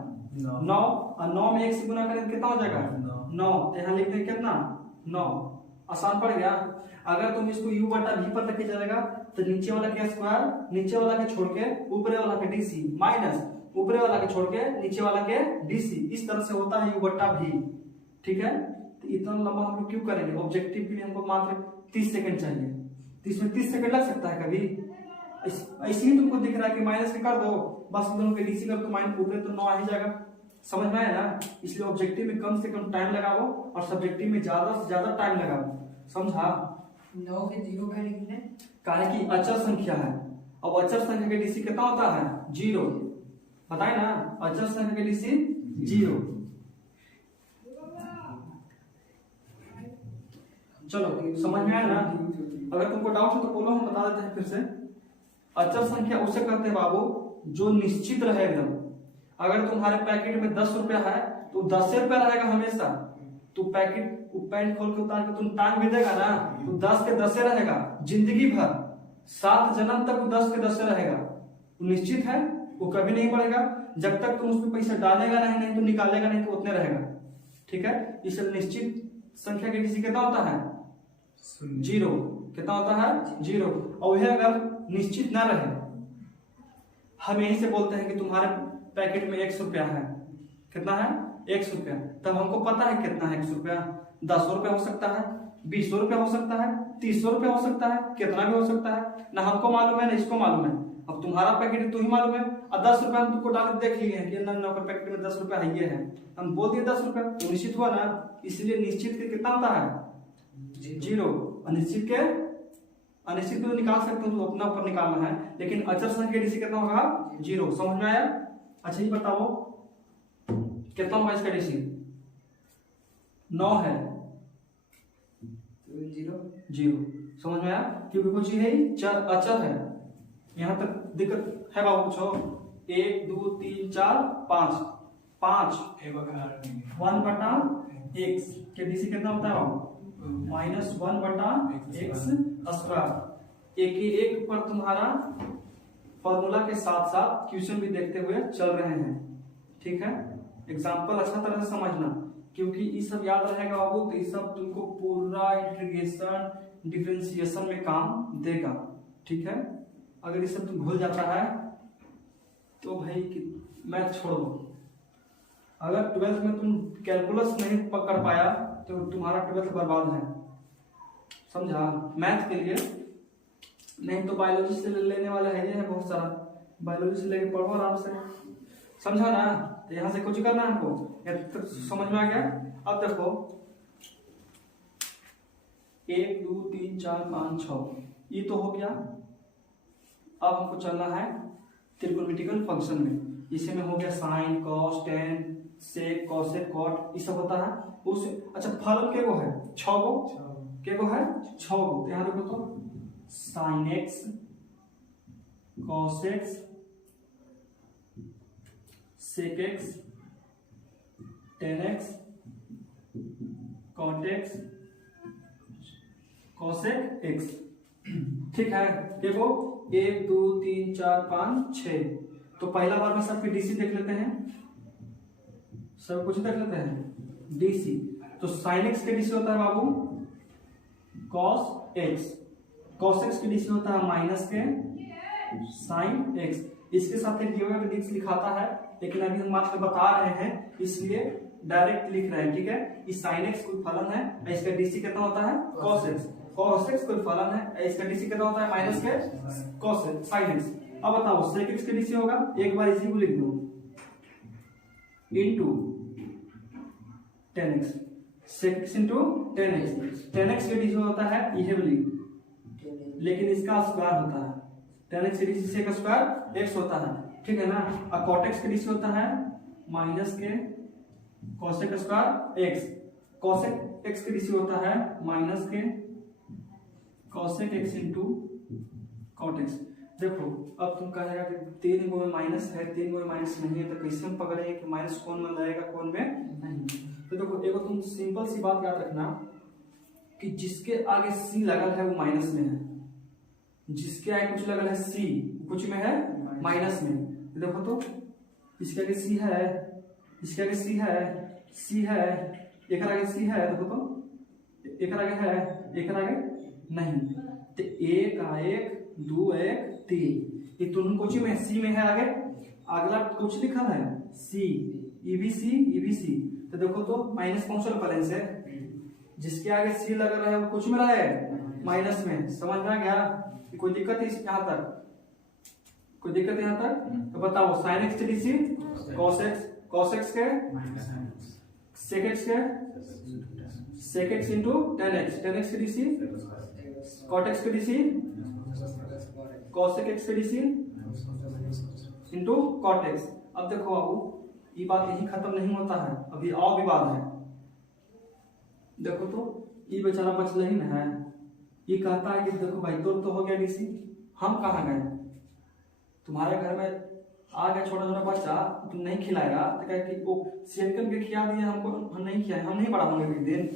9, और 9 में 1 से गुना करें कितना हो जाएगा 9, तो यहाँ लिखते हैं कितना 9। आसान पड़ गया। अगर तुम इसको u/v पर लेके चलेगा तो नीचे वाला के स्क्वायर, नीचे वाला के छोड़ के ऊपरे वाला के डीसी, माइनस ऊपरे वाला के छोड़ के नीचे वाला के डीसी, इस तरह से होता है u/v, ठीक है। तो इतना लंबा हम लोग क्यों करेंगे, ऑब्जेक्टिव के लिए हमको मात्र 30 सेकंड चाहिए, तो इसमें 30 सेकंड लग सकता है कभी। ऐसे ही तुमको दिख रहा है कि माइनस के कर दो, बस दोनों के डीसी कर तो माइनस ऊपरे तो 9 आ ही जाएगा, समझ में आया ना। इसलिए ऑब्जेक्टिव में कम से कम टाइम लगाओ और सब्जेक्टिव में ज्यादा से ज्यादा टाइम लगाओ, समझा। 9 के 0 का लिखने काहे की अचर संख्या है, अब अचर संख्या के डीसी कितना होता है 0, बताए ना, अचर संख्या के डीसी 0। चलो समझ में आया ना? अगर तुमको डाउट है तो बोलो, हम बता देते हैं फिर से। अचर संख्या उसे कहते हैं बाबू जो निश्चित रहे एकदम। अगर तुम्हारे पैकेट में 10 रुपया है तो 10 रुपया रहेगा हमेशा। तो पैकेट पैंट खोल के उतार के तुम टांग भी देगा ना तो 10 के 10 रहेगा जिंदगी भर, 7 जन्म तक वो 10 के 10 रहेगा। वो निश्चित है, वो कभी नहीं बढ़ेगा जब तक तुम उसमें पैसा डालेगा नहीं तो निकालेगा नहीं तो उतने रहेगा। ठीक है, इसलिए निश्चित संख्या के किसी कितना होता है? 0। कितना होता है? 0। और वह अगर निश्चित ना रहे, हम यही से बोलते हैं कि तुम्हारे पैकेट में 100 रुपया है। कितना है? 100 रुपया। तब हमको पता है कितना है 100 रुपया। 10 रुपया हो सकता है, 20 रुपया हो सकता है, 30 रुपया हो सकता है, कितना भी हो सकता है। ना हमको मालूम है ना इसको मालूम है। अब तुम्हारा पैकेट तू ही मालूम है, और 10 रुपया हम तुमको डाल देख लिए हैं कि ना पैकेट में 10 रुपया है, ये है, हम बोल दिए 10 रुपया तो निश्चित हुआ ना। इसलिए निश्चित के कितना होता है? 0। अनिश्चित के अनिश्चित को निकाल सकते हो तो अपना ऊपर निकालना है, लेकिन अचर संख्या डीसी कितना होगा? 0। समझ में आया? अच्छा ये बताओ कितना होगा इसका डीसी? 9 है। 0। समझ में आया? क्योंकि कुछ ही है अचर है। यहां तक दिक्कत है बाबू? पूछो। 1 2 3 4 5 5 1/x के डीसी कितना होता है बाबू? -1/x square. एक पर तुम्हारा फॉर्मूला के साथ साथ क्वेश्चन भी देखते हुए चल रहे हैं। ठीक है, एग्जाम्पल अच्छा तरह से समझना, क्योंकि ये सब याद रहेगा बाबू तो ये सब तुमको पूरा इंटीग्रेशन डिफरेंशिएशन में काम देगा। ठीक है, अगर ये सब तुम भूल जाता है तो भाई मैथ छोड़ दो। अगर 12th में तुम कैलकुलस नहीं पकड़ पाया तो तुम्हारा 12th बर्बाद है, समझा? मैथ के लिए नहीं तो बायोलॉजी से लेने वाले है, ये है बहुत सारा, बायोलॉजी से लेके पढ़ो आराम से, समझा ना? तो यहाँ से कुछ करना है हमको, समझ में आ गया? अब देखो 1 2 3 4 5 6 ये तो हो गया। अब हमको चलना है त्रिकोणमितिकल फंक्शन में। इसी में हो गया साइन, कॉस, टेन, सेक, कॉसेक, कॉट, ये सब होता है। उस अच्छा फलन के वो है 6 गो, के वो है 6 गो। तो यहाँ देखो तो sine x, cos x, sec x, tan x, cot x, cosec x. ठीक है, देखो 1 2 3 4 5 6। तो पहला बार में सबके डीसी देख लेते हैं, सब कुछ देख लेते हैं डीसी। तो साइन एक्स के डीसी होता है बाबू कॉस एक्स, कॉस एक्स के डीसी होता है माइनस के साइन एक्स। इसके साथ एक डिवाइड डिक्स लिखाता है, लेकिन अभी हम मात्र बता रहे हैं इसलिए डायरेक्ट लिख रहे हैं। ठीक है, इस साइन एक्स कोई फलन है, इसका डीसी कितना होता है? Cos x. कॉस एक्स कोई फलन है, इसका डीसी कितना होता है? माइनस के कॉस एक्स, साइन एक्स। अब बताओ सेक एक्स के डीसी होगा, एक बार इसी को लिख दो, into tan x, sec x into tan x. Tan x के डीसी होता है ये वाली, लेकिन इसका स्क्वायर होता है। टेन एक्स के डीसी सेक स्क्वायर एक्स होता है, ठीक है ना? और कॉट एक्स के डीसी होता है माइनस के cosec square x. Cosec x के डीसी होता है माइनस के cosec x into cot x. देखो अब तुम कहेगा कि 3 गो में माइनस है, 3 गो में माइनस नहीं है, तो कैसे हम पकड़ेंगे कि माइनस कौन में लगेगा कौन में नहीं? तो देखो एगो तुम सिंपल सी बात याद रखना कि जिसके आगे सी लगल है वो माइनस में है, जिसके आगे कुछ लगल है सी कुछ में है माइनस में। तो देखो तो इसके आगे सी है, इसके आगे सी है, सी है, एक आगे सी है, देखो तो एक आगे है, एक आगे नहीं। तो 1 1 2 1 3 ये तुम कुछ में सी में है, आगे अगला कुछ लिखा है सी, ईबीसी ईबीसी। तो देखो तो माइनस कौन सा बैलेंस है? जिसके आगे सी लगा रहा है वो कुछ में रहा है माइनस में। समझ में आ गया? कोई दिक्कत है यहाँ तक? कोई दिक्कत है यहाँ तक? तो बताओ sine x D C cos x के सेक एक्स के sec x into tan x के डी सी कॉट एक्स के डी सी कॉसेक एक्स के D C into cot x. अब देखो बाबू ये बात यही खत्म नहीं होता है, अभी और विवाद है। देखो तो ये बेचारा बचल ही ना है। ये कहता है कि देखो भाई तो हो गया डीसी, हम कहाँ गए, तुम्हारे घर में आ गया छोटा छोटा बच्चा, तुम नहीं खिलाएगा तो कहे कि वो सेकंड के खिला दिए हमको, हम नहीं खिलाए, हम नहीं बड़ा होंगे एक दिन,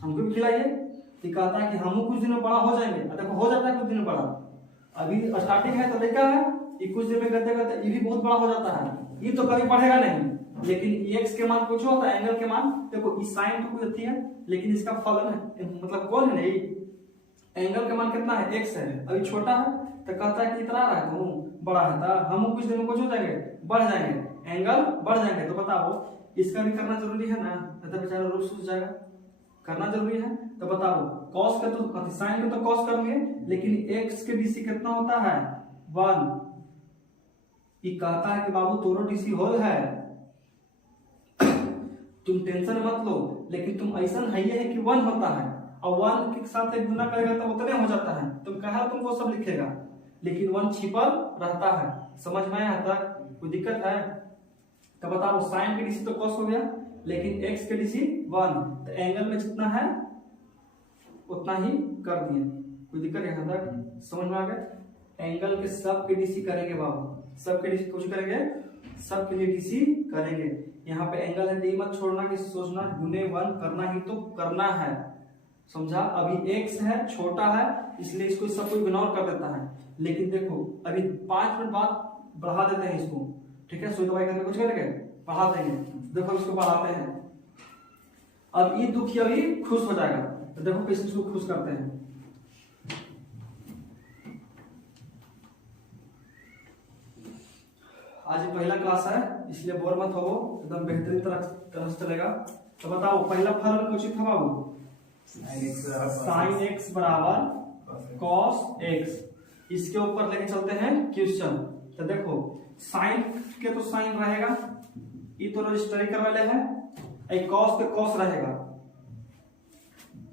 हमको भी खिलाइए। ये कहता है कि हम कुछ दिन में बड़ा हो जाएंगे। देखो हो जाता है कुछ दिन में बड़ा, अभी स्टार्टिंग है तो लड़का है, ये कुछ दिन में करते करते ये भी बहुत बड़ा हो जाता है। ये तो कभी बढ़ेगा नहीं, लेकिन एक्स के मान कुछ होता है, एंगल के मान देखो इस साइन तो कुछ अच्छी है, लेकिन इसका फलन है मतलब कौन है नहीं, एंगल के मान कितना है एक्स है, अभी छोटा है तो कहता है कि इतना रहा है बड़ा है था, हम कुछ दिन में कुछ हो जाएंगे बढ़ जाएंगे, एंगल बढ़ जाएंगे। तो बताओ इसका भी करना जरूरी है ना, तो बेचारा रोज सोच जाएगा, करना जरूरी है। तो बताओ कॉस का तो साइन का तो कॉस करेंगे, लेकिन एक्स के डीसी कितना होता है 1। ये कहता है कि बाबू तोरो डीसी होल है, तुम टेंशन मत लो, लेकिन तुम ऐसा है कि 1 होता है और 1 के साथ एक गुना करेगा तो उतने हो जाता है, तुम कहा तुमको सब लिखेगा, लेकिन 1 छिपल रहता है। समझ में आया था, कोई दिक्कत है? तो बताओ साइन के डीसी तो कॉस हो गया, लेकिन एक्स के डीसी 1, तो एंगल में जितना है उतना ही कर दिए, कोई दिक्कत यहाँ तक समझ में आ गया? एंगल के सब के डीसी करेंगे बाबू, सब के डीसी कुछ करेंगे, सब के लिए डीसी करेंगे। यहाँ पे एंगल है तो मत छोड़ना कि सोचना गुने 1 करना ही तो करना है, समझा? अभी x है छोटा है इसलिए इसको सब कोई इग्नोर कर देता है, लेकिन देखो अभी 5 मिनट बाद बढ़ा देते हैं इसको, ठीक है? सुई दवाई करके कुछ करेंगे बढ़ा देंगे, देखो इसको बढ़ाते हैं। अब ये दुखी अभी खुश हो जाएगा, तो देखो कैसे इसको खुश करते हैं। आज पहला क्लास है इसलिए बोर मत हो, एकदम बेहतरीन तरह से चलेगा। तो बताओ पहला फलन कुछ था बाबू, साइन एक्स बराबर कॉस एक्स, इसके ऊपर लेके चलते हैं क्वेश्चन। तो देखो साइन के तो साइन रहेगा, ये तो रजिस्टर कर वाले हैं, एक कॉस के कॉस रहेगा,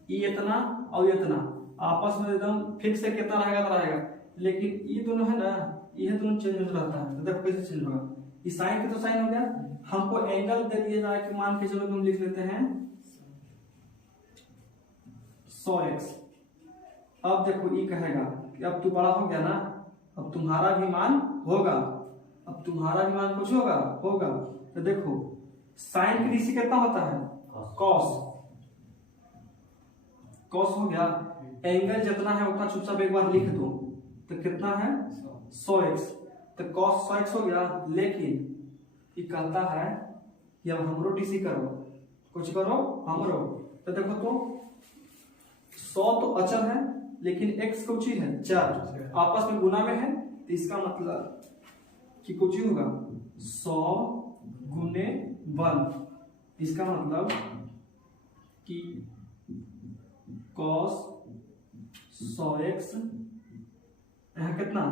ये इतना और ये इतना आपस में एकदम फिक्स है, कितना रहेगा तो रहेगा, लेकिन ये दोनों है ना, ये दोनों चेंज हो रहता है। तो देखो कैसे चेंज होगा, ये साइन के तो साइन हो गया, हमको एंगल दे दिया जाए कि मान के चलो तुम लिख लेते हैं 100x। अब देखो ये कहेगा कि अब तू बड़ा हो गया ना, अब तुम्हारा भी मान होगा, अब तुम्हारा भी मान कुछ होगा होगा। तो देखो साइन की डीसी कितना होता है कॉस, कॉस हो गया, एंगल जितना है उतना चुपचाप एक बार लिख दो, तो कितना है 100x, तो cos 100x हो गया। लेकिन ये कहता है कि अब हमरो डीसी करो, कुछ करो हमरो। तो देखो तो 100 तो अचर है, लेकिन x कुछ ही है चर, आपस में गुना में है, तो इसका मतलब कि कुछ ही होगा 100 गुने 1, इसका मतलब कि cos 100x यहाँ कितना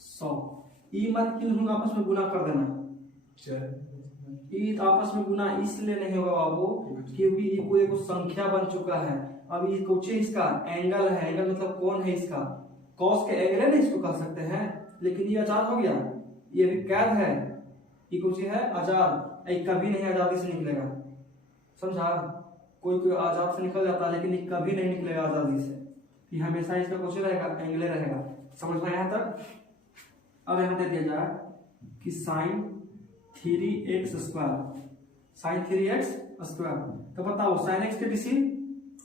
100, ई मत कि आपस में गुना कर देना, ई आपस में गुना इसलिए नहीं होगा बाबू क्योंकि ये कोई एक संख्या बन चुका है। अब ये कुछ इसका एंगल है, एंगल मतलब कौन है इसका, कॉस के एंगल नहीं इसको कह सकते हैं, लेकिन ये आजाद हो गया, ये भी कैद है, ये कुछ है आजाद, ये कभी नहीं आजादी से निकलेगा, समझा? कोई कोई आजाद से निकल जाता है, लेकिन ये कभी नहीं निकलेगा आजादी से, ये हमेशा इसका कुछ रहेगा एंगल रहेगा। समझ में आया तक? अब यहाँ दे दिया जाए कि sign 3x square, sign 3x square, तो बताओ साइन x के डीसी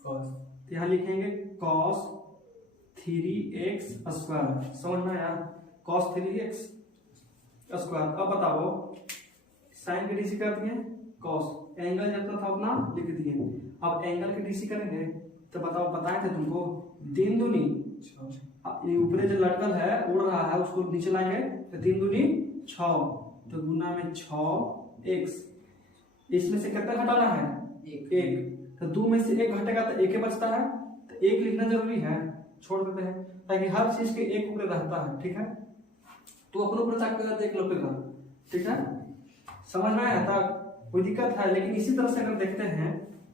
cos, तो यहाँ लिखेंगे cos 3x स्क्वायर, समझ में आया? cos 3x square. अब बताओ साइन के डीसी कर दिए cos, एंगल जितना था उतना लिख दिए। अब एंगल के डीसी करेंगे तो बताओ, बताए थे तुमको 3 दूनी, ये ऊपर जो लटकल है उड़ रहा है उसको नीचे लाएंगे तो 3 दूनी 6, तो गुना में 6x, इसमें से कितना घटाना है 1, तो 2 में से 1 घटेगा तो 1 बचता है, तो 1 लिखना जरूरी है, छोड़ देते हैं ताकि हर चीज के 1 ऊपर रहता है, ठीक है? तो अपने ऊपर चाक कर 1 लपेगा, ठीक है? समझ में आया था? कोई दिक्कत है? लेकिन इसी तरह से अगर देखते हैं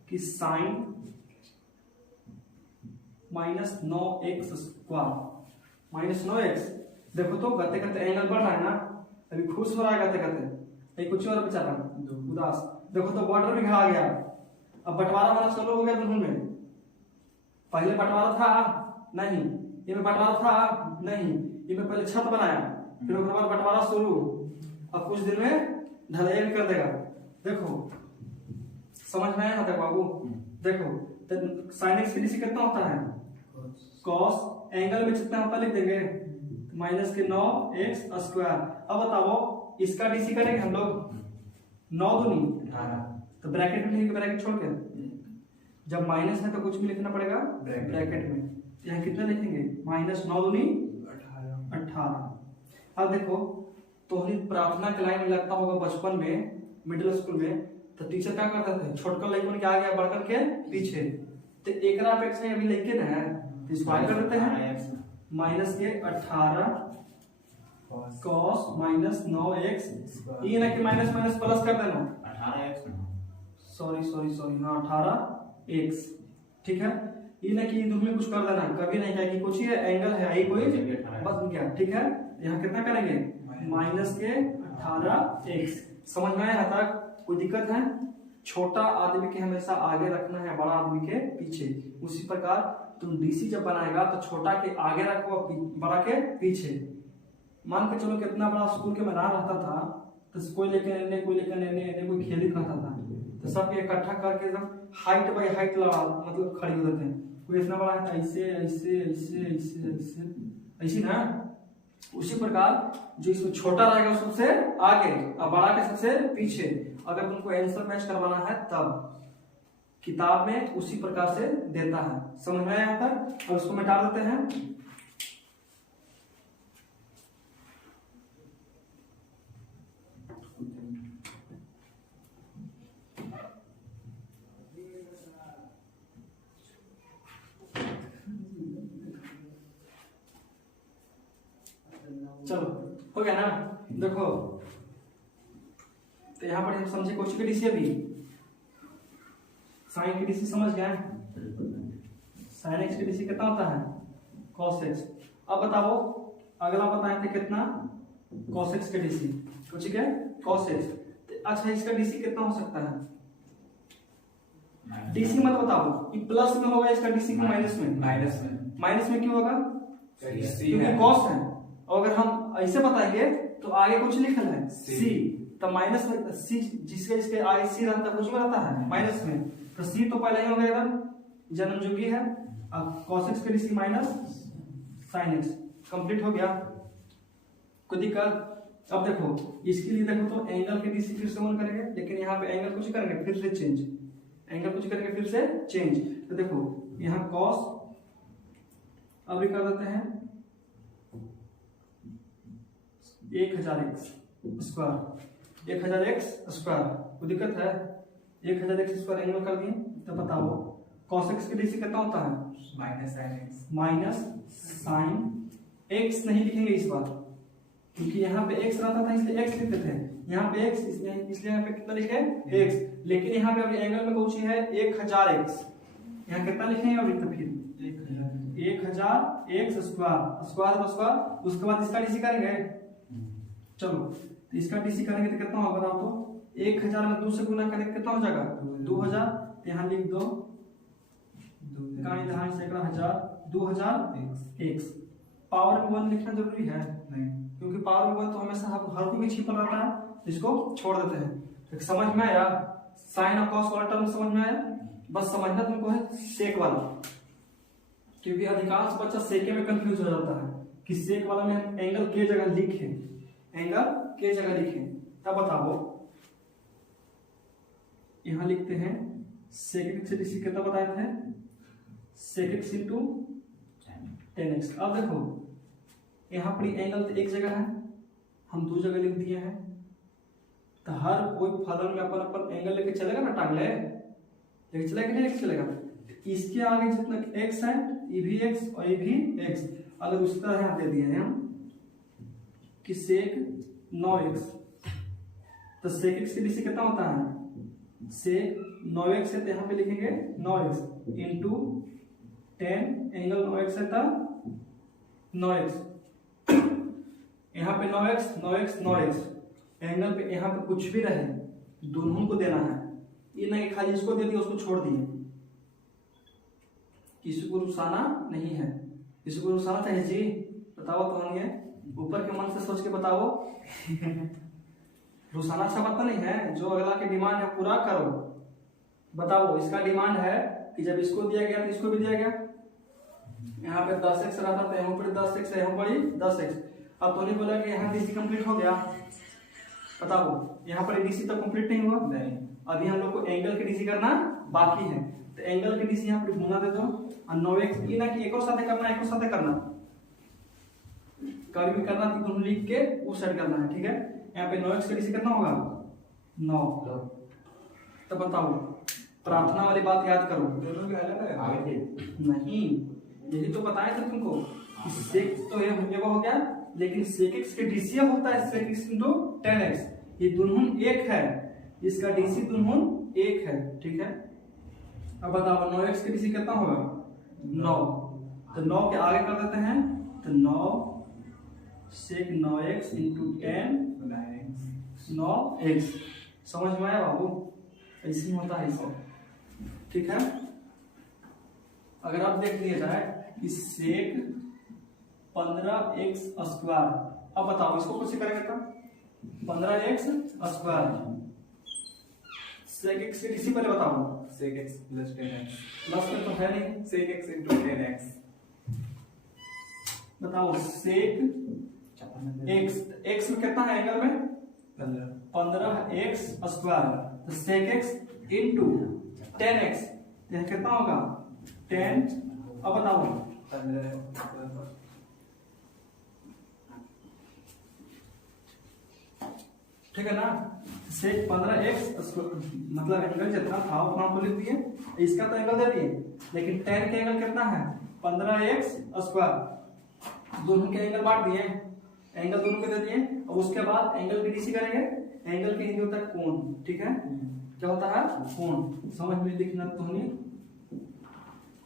कि साइन -9x स्क्वायर -9x, देखो तो करते करते एंगल बढ़ रहा है ना, अभी खुश हो रहा है करते करते, कुछ और बेचारा उदास, देखो तो बॉर्डर भी घा गया, अब बंटवारा वाला चालू हो गया दोनों में, पहले बंटवारा था नहीं, ये में बंटवारा था नहीं, ये में पहले छत बनाया, फिर उसके बाद बंटवारा शुरू, अब कुछ दिन में ढलाई भी कर देगा। देखो समझ में आया तक बाबू? देखो तो साइन एक्स की डीसी कितना होता है? कॉस एंगल में जितना होता है लिख देंगे माइनस के 9x स्क्वायर। अब बताओ इसका डीसी करेंगे हम लोग 9 दूनी, तो ब्रैकेट में लिखेंगे, ब्रैकेट छोड़ के जब माइनस है तो कुछ भी लिखना पड़ेगा ब्रैकेट में। यहाँ कितना लिखेंगे? माइनस 9 दूनी 18। अब देखो तो प्रार्थना के लाइन में लगता होगा बचपन में, मिडिल स्कूल में, तो टीचर क्या करते थे? छोटकर लड़कों के आगे बढ़कर के पीछे, तो एक अपेक्षा अभी लेके ना है तो स्क्वायर कर देते हैं माइनस के 18 कॉस माइनस 9x, ये ना कि माइनस माइनस प्लस कर देना 18x, सॉरी हाँ 18x, ठीक है। ये ना कि में कुछ कर देना, कभी नहीं क्या कि कुछ ही एंगल है ये कोई बस क्या, ठीक है। यहाँ कितना करेंगे? माइनस के 18x। समझ में आया तक? कोई दिक्कत है? छोटा आदमी के हमेशा आगे रखना है, बड़ा आदमी के पीछे। उसी प्रकार तुम डीसी जब बनाएगा तो छोटा के आगे रखो, बड़ा के पीछे। मान के चलो कितना बड़ा स्कूल के मैदान रहता था, तो कोई लेके एने कोई लेके एने कोई खेलित रहता था, तो सब इकट्ठा करके एकदम हाइट बाई हाइट लड़ा मतलब खड़ी हो जाते हैं। कोई इतना बड़ा है ऐसे ऐसे ऐसे ऐसे ऐसे ऐसी ना, उसी प्रकार जो इसमें छोटा रहेगा सबसे आगे और बड़ा के सबसे पीछे। अगर तुमको आंसर मैच करवाना है तब किताब में उसी प्रकार से देता है। समझ में आया तक? और उसको मिटा देते हैं। चलो हो गया ना? देखो तो यहाँ पर हम समझे क्वेश्चन की डीसी, अभी साइन की डीसी समझ गए? साइन एक्स की डीसी कितना होता है? Cos x. अब बताओ अगला बताए थे कितना? कॉस एक्स की डीसी, तो ठीक है कॉस एक्स। अच्छा इसका डीसी कितना हो सकता है? डीसी मत बताओ, ये प्लस में होगा इसका डीसी की माइनस में? माइनस में क्यों होगा? क्योंकि कॉस है। और अगर हम ऐसे बताएंगे तो आगे कुछ लिखल है सी, तो माइनस में सी जिसके इसके आगे सी रहता है कुछ में रहता है माइनस में, तो सी तो पहले ही हो गया एकदम जन्मयोगी है। अब cos x के DC minus sin x complete हो गया। कोई दिक्कत? अब देखो इसके लिए देखो तो एंगल के डीसी फिर से वन करेंगे, लेकिन यहाँ पे एंगल कुछ करेंगे फिर से चेंज, एंगल कुछ करेंगे फिर से चेंज। तो देखो यहाँ cos अभी कर देते हैं 1000x स्क्वायर, 1000x स्क्वायर। कोई दिक्कत है? 1000x स्क्वायर एंगल कर दिए, तो बताओ cos x की डीसी कितना होता है? माइनस साइन x नहीं लिखेंगे इस बार, क्योंकि यहाँ पे x रहता था इसलिए x लिखते थे, यहाँ पे x इसलिए यहाँ पे कितना लिखे x, लेकिन यहाँ पे अभी एंगल में कौन सी है? 1000x। यहाँ कितना लिखेंगे अभी? तो फिर 1000x स्क्वायर, स्क्वायर तो स्क्वायर। उसके बाद इसका डीसी करेंगे। चलो तो इसका डीसी करेंगे तो कितना होगा बताओ तो? 1000 में 2 से गुना करेंगे कितना हो जाएगा? 2000। यहाँ लिख दो 2000x। पावर में 1 लिखना जरूरी है नहीं, क्योंकि पावर में 1 तो हमेशा हर कोई भी छिपा रहता है, इसको छोड़ देते हैं। तो समझ में आया? साइन और कॉस वाला टर्म समझ में आया? बस समझना तुमको है सेक वाला, क्योंकि अधिकांश बच्चा सेके में कंफ्यूज हो जाता है कि सेक वाला में हम एंगल के जगह लिखे, एंगल के जगह लिखे। तब बताओ यहां लिखते हैं सेक एक्स डीसी कितना बताए थे? Sec x into 10x। अब देखो यहाँ पर एंगल तो एक जगह है, हम 2 जगह लिख दिए हैं, तो हर कोई फलन में अपन अपन एंगल लेके चलेगा ना, टांग लेके चलेगा कि नहीं लेके चलेगा? इसके आगे जितना x है ये भी x और ये भी x। अगर उस तरह यहाँ दे दिए हैं हम कि सेक 9x, तो सेक x की डीसी कितना होता है? सेक 9x है तो यहाँ पे लिखेंगे 9x इंटू 10, एंगल 9x है तो 9x, यहाँ पे 9x एंगल पे यहाँ पे कुछ भी रहे दोनों को देना है। ये नहीं खाली इसको दे दिया उसको छोड़ दिए, किसी को रुसाना नहीं है। किसी को रुसाना चाहिए जी? बताओ कौन है? ऊपर के मन से सोच के बताओ। रुसाना अच्छा बात तो नहीं है। जो अगला की डिमांड है पूरा करो। बताओ, इसका डिमांड है कि जब इसको दिया गया तो इसको भी दिया गया। यहाँ पे 10x रहता तो यहाँ पर 10x है, यहाँ पर 10x। अब तो नहीं बोला कि यहाँ डीसी कंप्लीट हो गया। बताओ, यहाँ पर डीसी तो कंप्लीट नहीं हुआ। नहीं, अभी हम लोग को एंगल के डीसी करना बाकी है। तो एंगल के डीसी यहाँ पर घूमना दे दो और 9x की ना कि एक और साथ करना, एक और साथ करना, कभी भी करना तो दोनों लिख के उस साइड करना है। ठीक है, यहाँ पे 9x का डीसी करना होगा 9। तो बताओ, प्रार्थना वाली बात याद करो। दोनों के अलग है आगे नहीं, यही तो बताया था तुमको कि सेक तो ये हो गया, लेकिन sec x के डीसी होता है sec x into tan x। ये दोनों एक है, इसका डीसी दोनों एक है। ठीक है, अब बताओ 9x के डीसी कितना होगा 9। तो 9 के आगे कर देते हैं, तो 9 sec 9x into tan 9x। समझ में आया बाबू? ऐसे ही होता है इसको। ठीक है, अगर आप देख लिया जाए कि sec 15x स्क्वायर, अब बताओ इसको कैसे करेंगे? तो 15x स्क्वायर sec x के डीसी पहले बताओ। sec x plus 10x plus में तो है नहीं, sec x into 10x। बताओ sec x, x में कितना है एंगल में 15x स्क्वायर, तो sec x into 10x यह कितना होगा 10। अब बताओ 15 ठीक है ना। sec 15x मतलब एंगल जितना था उतना तो लिख दिए, इसका तो एंगल दे दिए, लेकिन tan के एंगल कितना है 15x स्क्वायर। दोनों के एंगल बांट दिए, एंगल दोनों के दे दिए। अब उसके बाद एंगल की डीसी करेंगे। एंगल के हिंदी होता है कोण। ठीक है, क्या होता है कोण, समझ में लिखना तो नहीं।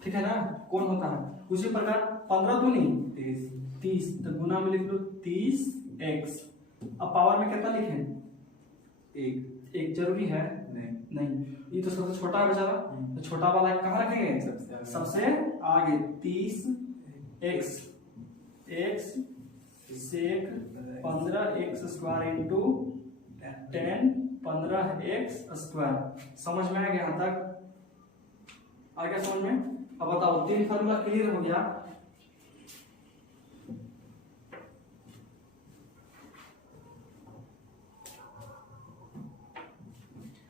ठीक है ना, कोण होता है। उसी प्रकार 15 दूनी 30, तो गुना में लिख लो 30x। अब पावर में कितना लिखें? एक जरूरी है नहीं, ये तो सबसे छोटा है बेचारा, तो छोटा वाला कहाँ रखेंगे? सबसे आगे 30x sec 15x square into 10 15x square. समझ में आ गया यहाँ तक? आ गया समझ में? अब बताओ, 3 फार्मूला क्लियर हो गया।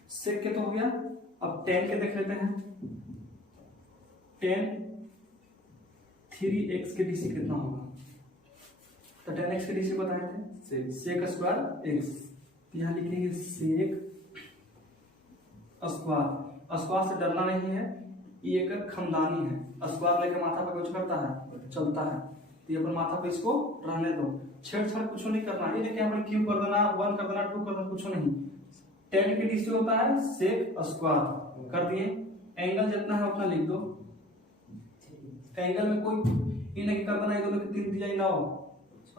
सेक के तो हो गया, अब 10 के देख लेते हैं। 10 3x के डीसी कितना होगा? तो 10x के डीसी बताए थे सेक स्क्वायर x। यहाँ लिखेंगे सेक स्क्वायर। स्क्वायर से डरना नहीं है, ये एक खानदानी है। स्क्वायर लेके माथा पे कुछ करता है, चलता है, तो ये अपन माथा पे इसको रहने दो। छेड़छाड़ कुछ नहीं करना, ये लेके अपन क्यू कर देना, 1 कर देना, 2 कर देना, कुछ नहीं। 10 के डीसी होता है सेक स्क्वायर, कर दिए। एंगल जितना है उतना लिख दो। एंगल में कोई ये नहीं कर देना, ये दोनों के 3 दिया 9।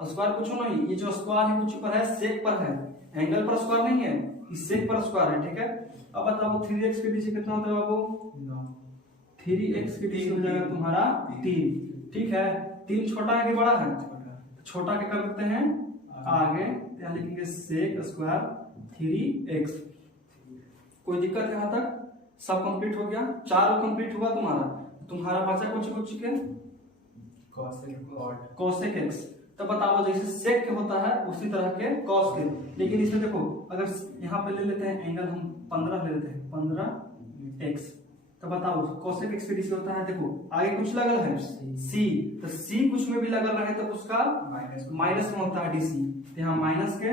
स्क्वायर कुछ नहीं, ये जो स्क्वायर है कुछ पर है, सेक पर है, एंगल पर स्क्वायर नहीं है, इस सेक पर स्क्वायर है। ठीक है, अब बताओ 3x के डीसी कितना होता है बाबू? 3x के डीसी हो जाएगा तुम्हारा 3। ठीक है, 3 छोटा है कि बड़ा है? छोटा के कर देते हैं आगे, यहाँ लिखेंगे सेक स्क्वायर 3x। कोई दिक्कत है यहाँ तक? सब कंप्लीट हो गया, 4 कंप्लीट हुआ तुम्हारा बचा कुछ के cosec x। तो बताओ, जैसे सेक के होता है उसी तरह के cos के, लेकिन इसमें देखो अगर यहाँ पे ले लेते हैं एंगल, हम 15 ले लेते हैं 15x। तो बताओ cosec x के डीसी होता है, देखो आगे कुछ लगल है c, तो c कुछ में भी लगल रहे तो उसका माइनस में होता है डीसी। तो यहाँ माइनस के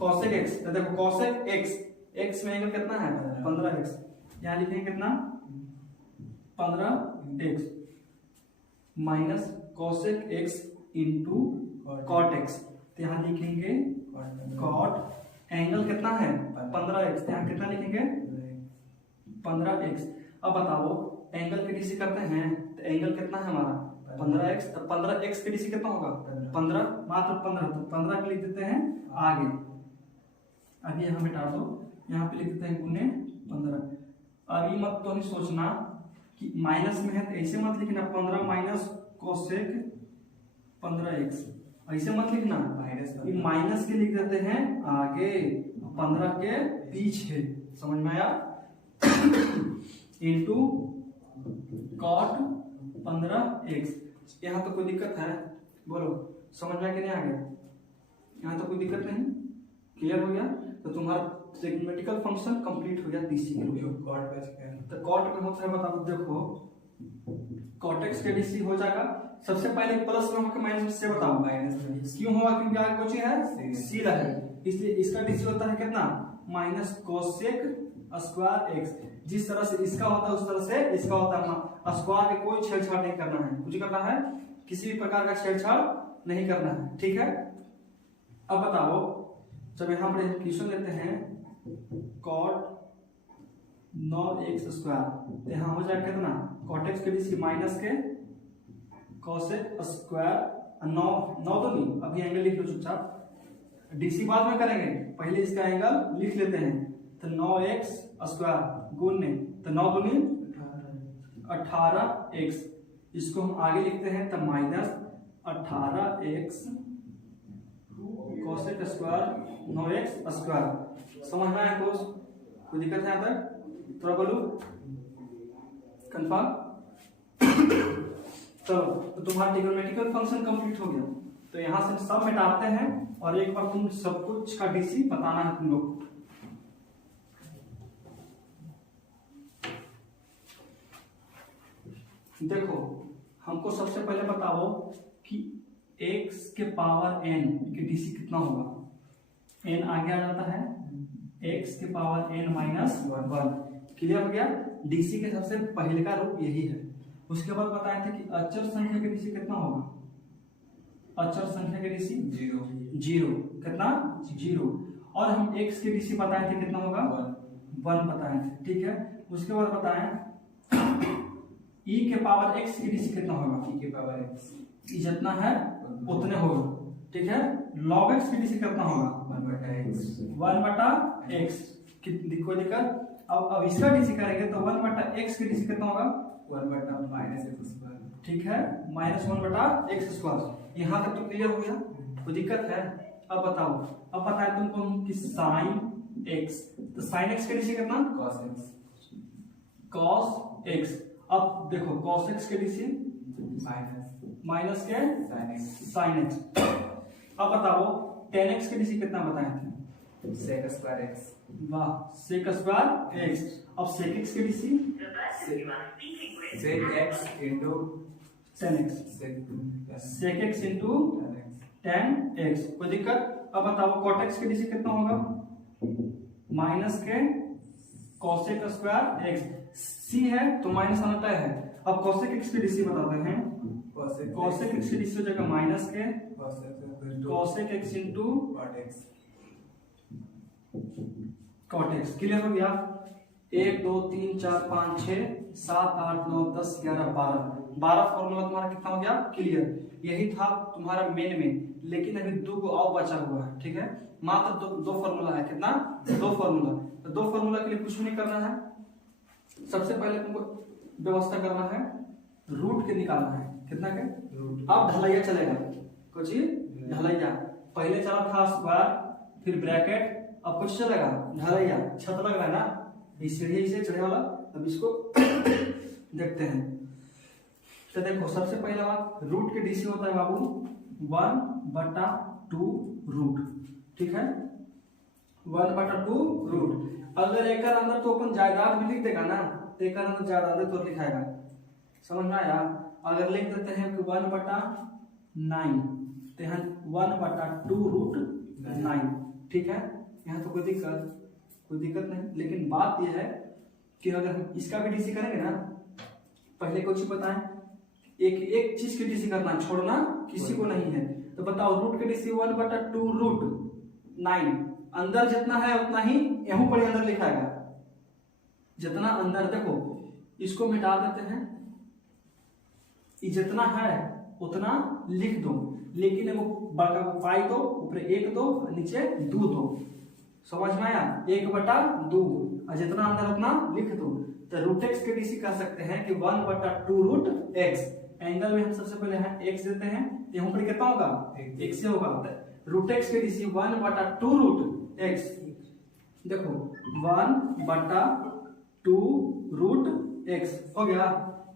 cosec x। तो देखो cosec x में एंगल कितना है 15x, यहाँ लिखेंगे कितना 15x minus cosec x into cot x। तो यहाँ लिखेंगे cot, एंगल कितना है 15x, यहाँ कितना लिखेंगे 15x। अब बताओ एंगल के डीसी करते हैं, तो एंगल कितना है हमारा 15x, तो 15x के डीसी कितना होगा 15, मात्र 15, तो 15 के लिख देते हैं आगे। अभी यहाँ मिटा दो, यहाँ पे लिख देते हैं गुने 15। अभी मत तो नहीं सोचना कि माइनस में है तो ऐसे मत लिखना 15 माइनस कोसेक 15x, ऐसे मत लिखना, माइनस के लिख देते हैं आगे 15 के पीछे, समझ में आया, इंटू कॉट 15x। यहाँ तो कोई दिक्कत है, बोलो समझ में कि नहीं आ गया, यहाँ तो कोई दिक्कत नहीं, क्लियर हो गया। तो तुम्हारा ट्रिग्नोमेट्रिकल फंक्शन कंप्लीट हो गया डीसी के लिए। तो कॉट में होता है बताओ, देखो कॉट एक्स के डीसी हो जाएगा, सबसे पहले प्लस में होकर माइनस से बताओ, माइनस क्यों हुआ, क्योंकि आगे कुछ है सीधा है, इसलिए इसका डीसी होता है कितना, माइनस कोसेक स्क्वायर एक्स। जिस तरह से इसका होता है उस तरह से इसका होता है, स्क्वायर के कोई छेड़छाड़ नहीं करना है, कुछ करना है किसी भी प्रकार का छेड़छाड़ नहीं करना है, ठीक है। अब बताओ, जब यहाँ पर क्वेश्चन लेते हैं कॉट 9x स्क्वायर, तो यहाँ हो जाएगा कितना, कॉट एक्स के डीसी माइनस के कोसेक स्क्वायर 9 तो नहीं, अभी एंगल लिख लो चुपचाप, डीसी बाद में करेंगे, पहले इसका एंगल लिख लेते हैं। तो 9x स्क्वायर गुणने, तो 9 दूनी 18x, इसको हम आगे लिखते हैं तो minus 18x cosec square 9x square. समझ में आया कोस, कोई दिक्कत है यहाँ तक, थोड़ा बोलू कंफर्म। चलो, तो तुम्हारा ट्रिग्नोमेट्रिकल फंक्शन कंप्लीट हो गया, तो यहाँ से सब मिटाते हैं और एक बार तुम सब कुछ का डीसी बताना है तुम लोग। देखो हमको सबसे पहले बताओ कि x के पावर n के डीसी कितना होगा, n आगे आ जाता है, x के पावर n माइनस 1, क्लियर हो गया। डीसी के सबसे पहले का रूप यही है। उसके बाद बताए थे कि अचर संख्या के डीसी कितना होगा, अचर संख्या के डीसी जीरो, कितना 0, और हम x के डीसी बताए थे कितना होगा 1 बताए थे, ठीक है। उसके बाद बताएं e के पावर x की डीसी कितना होगा, e के पावर x जितना है उतने होगा, ठीक है। log x की डीसी कितना होगा 1/x, कोई दिक्कत। अब इसका डीसी करेंगे तो 1/x की डीसी कितना होगा 1/-x², ठीक है, -1/x²। यहाँ तक तो क्लियर हो गया, कोई दिक्कत है। अब बताओ, अब बताए तुमको कि sin x, तो sin x की डीसी कितना cos x। अब देखो cos x के डीसी माइनस के sin x। अब बताओ tan x के डीसी कितना बताए थे sec², वाह sec² x। अब sec x के DC sec x into tan x, sec x into tan x, कोई दिक्कत। अब बताओ cot x के डीसी कितना होगा माइनस के cosec² x, c है तो माइनस आना तय है। अब cosec x की डीसी बताते हैं, cosec x की डीसी हो जाएगा माइनस के cosec x into cot x, clear हो गया। 1 2 3 4 5 6 7 8 9 10 11 12 फॉर्मूला तुम्हारा कितना हो गया क्लियर। यही था तुम्हारा मेन में, लेकिन अभी 2 को और बचा हुआ है, ठीक है। मात्र दो फॉर्मूला है, कितना 2 फॉर्मूला। तो 2 फॉर्मूला के लिए कुछ नहीं करना है, सबसे पहले तुमको व्यवस्था करना है, रूट के निकालना है, कितना के रूट। अब ढलैया चलेगा, कुछ ढलैया, पहले चला था स्क्वायर फिर ब्रैकेट, अब कुछ चलेगा ढलैया, छत लग रहा है ना, इस सीढ़ी से चढ़े वाला। अब इसको देखते हैं। तो देखो सबसे पहला बात, रूट के डीसी होता है बाबू 1/2 रूट, ठीक है, 1/2 रूट। अगर एक अंदर तो अपन जायदाद भी लिख देगा ना, तो एक अंदर जायदाद तो लिखाएगा, समझ में आया। अगर लिख देते हैं कि 1/9, तो यहाँ 1/2 रूट 9, ठीक है। यहाँ तो कोई दिक्कत नहीं, लेकिन बात यह है कि अगर हम इसका भी डीसी करेंगे ना, पहले कुछ बताएं, एक चीज की डीसी करना, छोड़ना किसी को नहीं है। तो बताओ रूट के डीसी 1/2 रूट 9, अंदर जितना है उतना ही यहाँ पर अंदर लिखाएगा, जितना अंदर। देखो इसको मिटा देते हैं, जितना है उतना लिख दो, लेकिन वो बड़का को पाई दो, ऊपर 1 दो, नीचे 2 दो, समझ में आया, 1/2 और जितना अंदर उतना लिख दो। तो रूट एक्स के डीसी कह सकते हैं कि 1/2 रूट एक्स। एंगल में हम सबसे पहले यहाँ एक्स देते हैं, यहाँ पर कितना होगा एक्स से होगा। रूट एक्स के डीसी 1/2 रूट एक्स। देखो 1/2 रूट एक्स हो गया,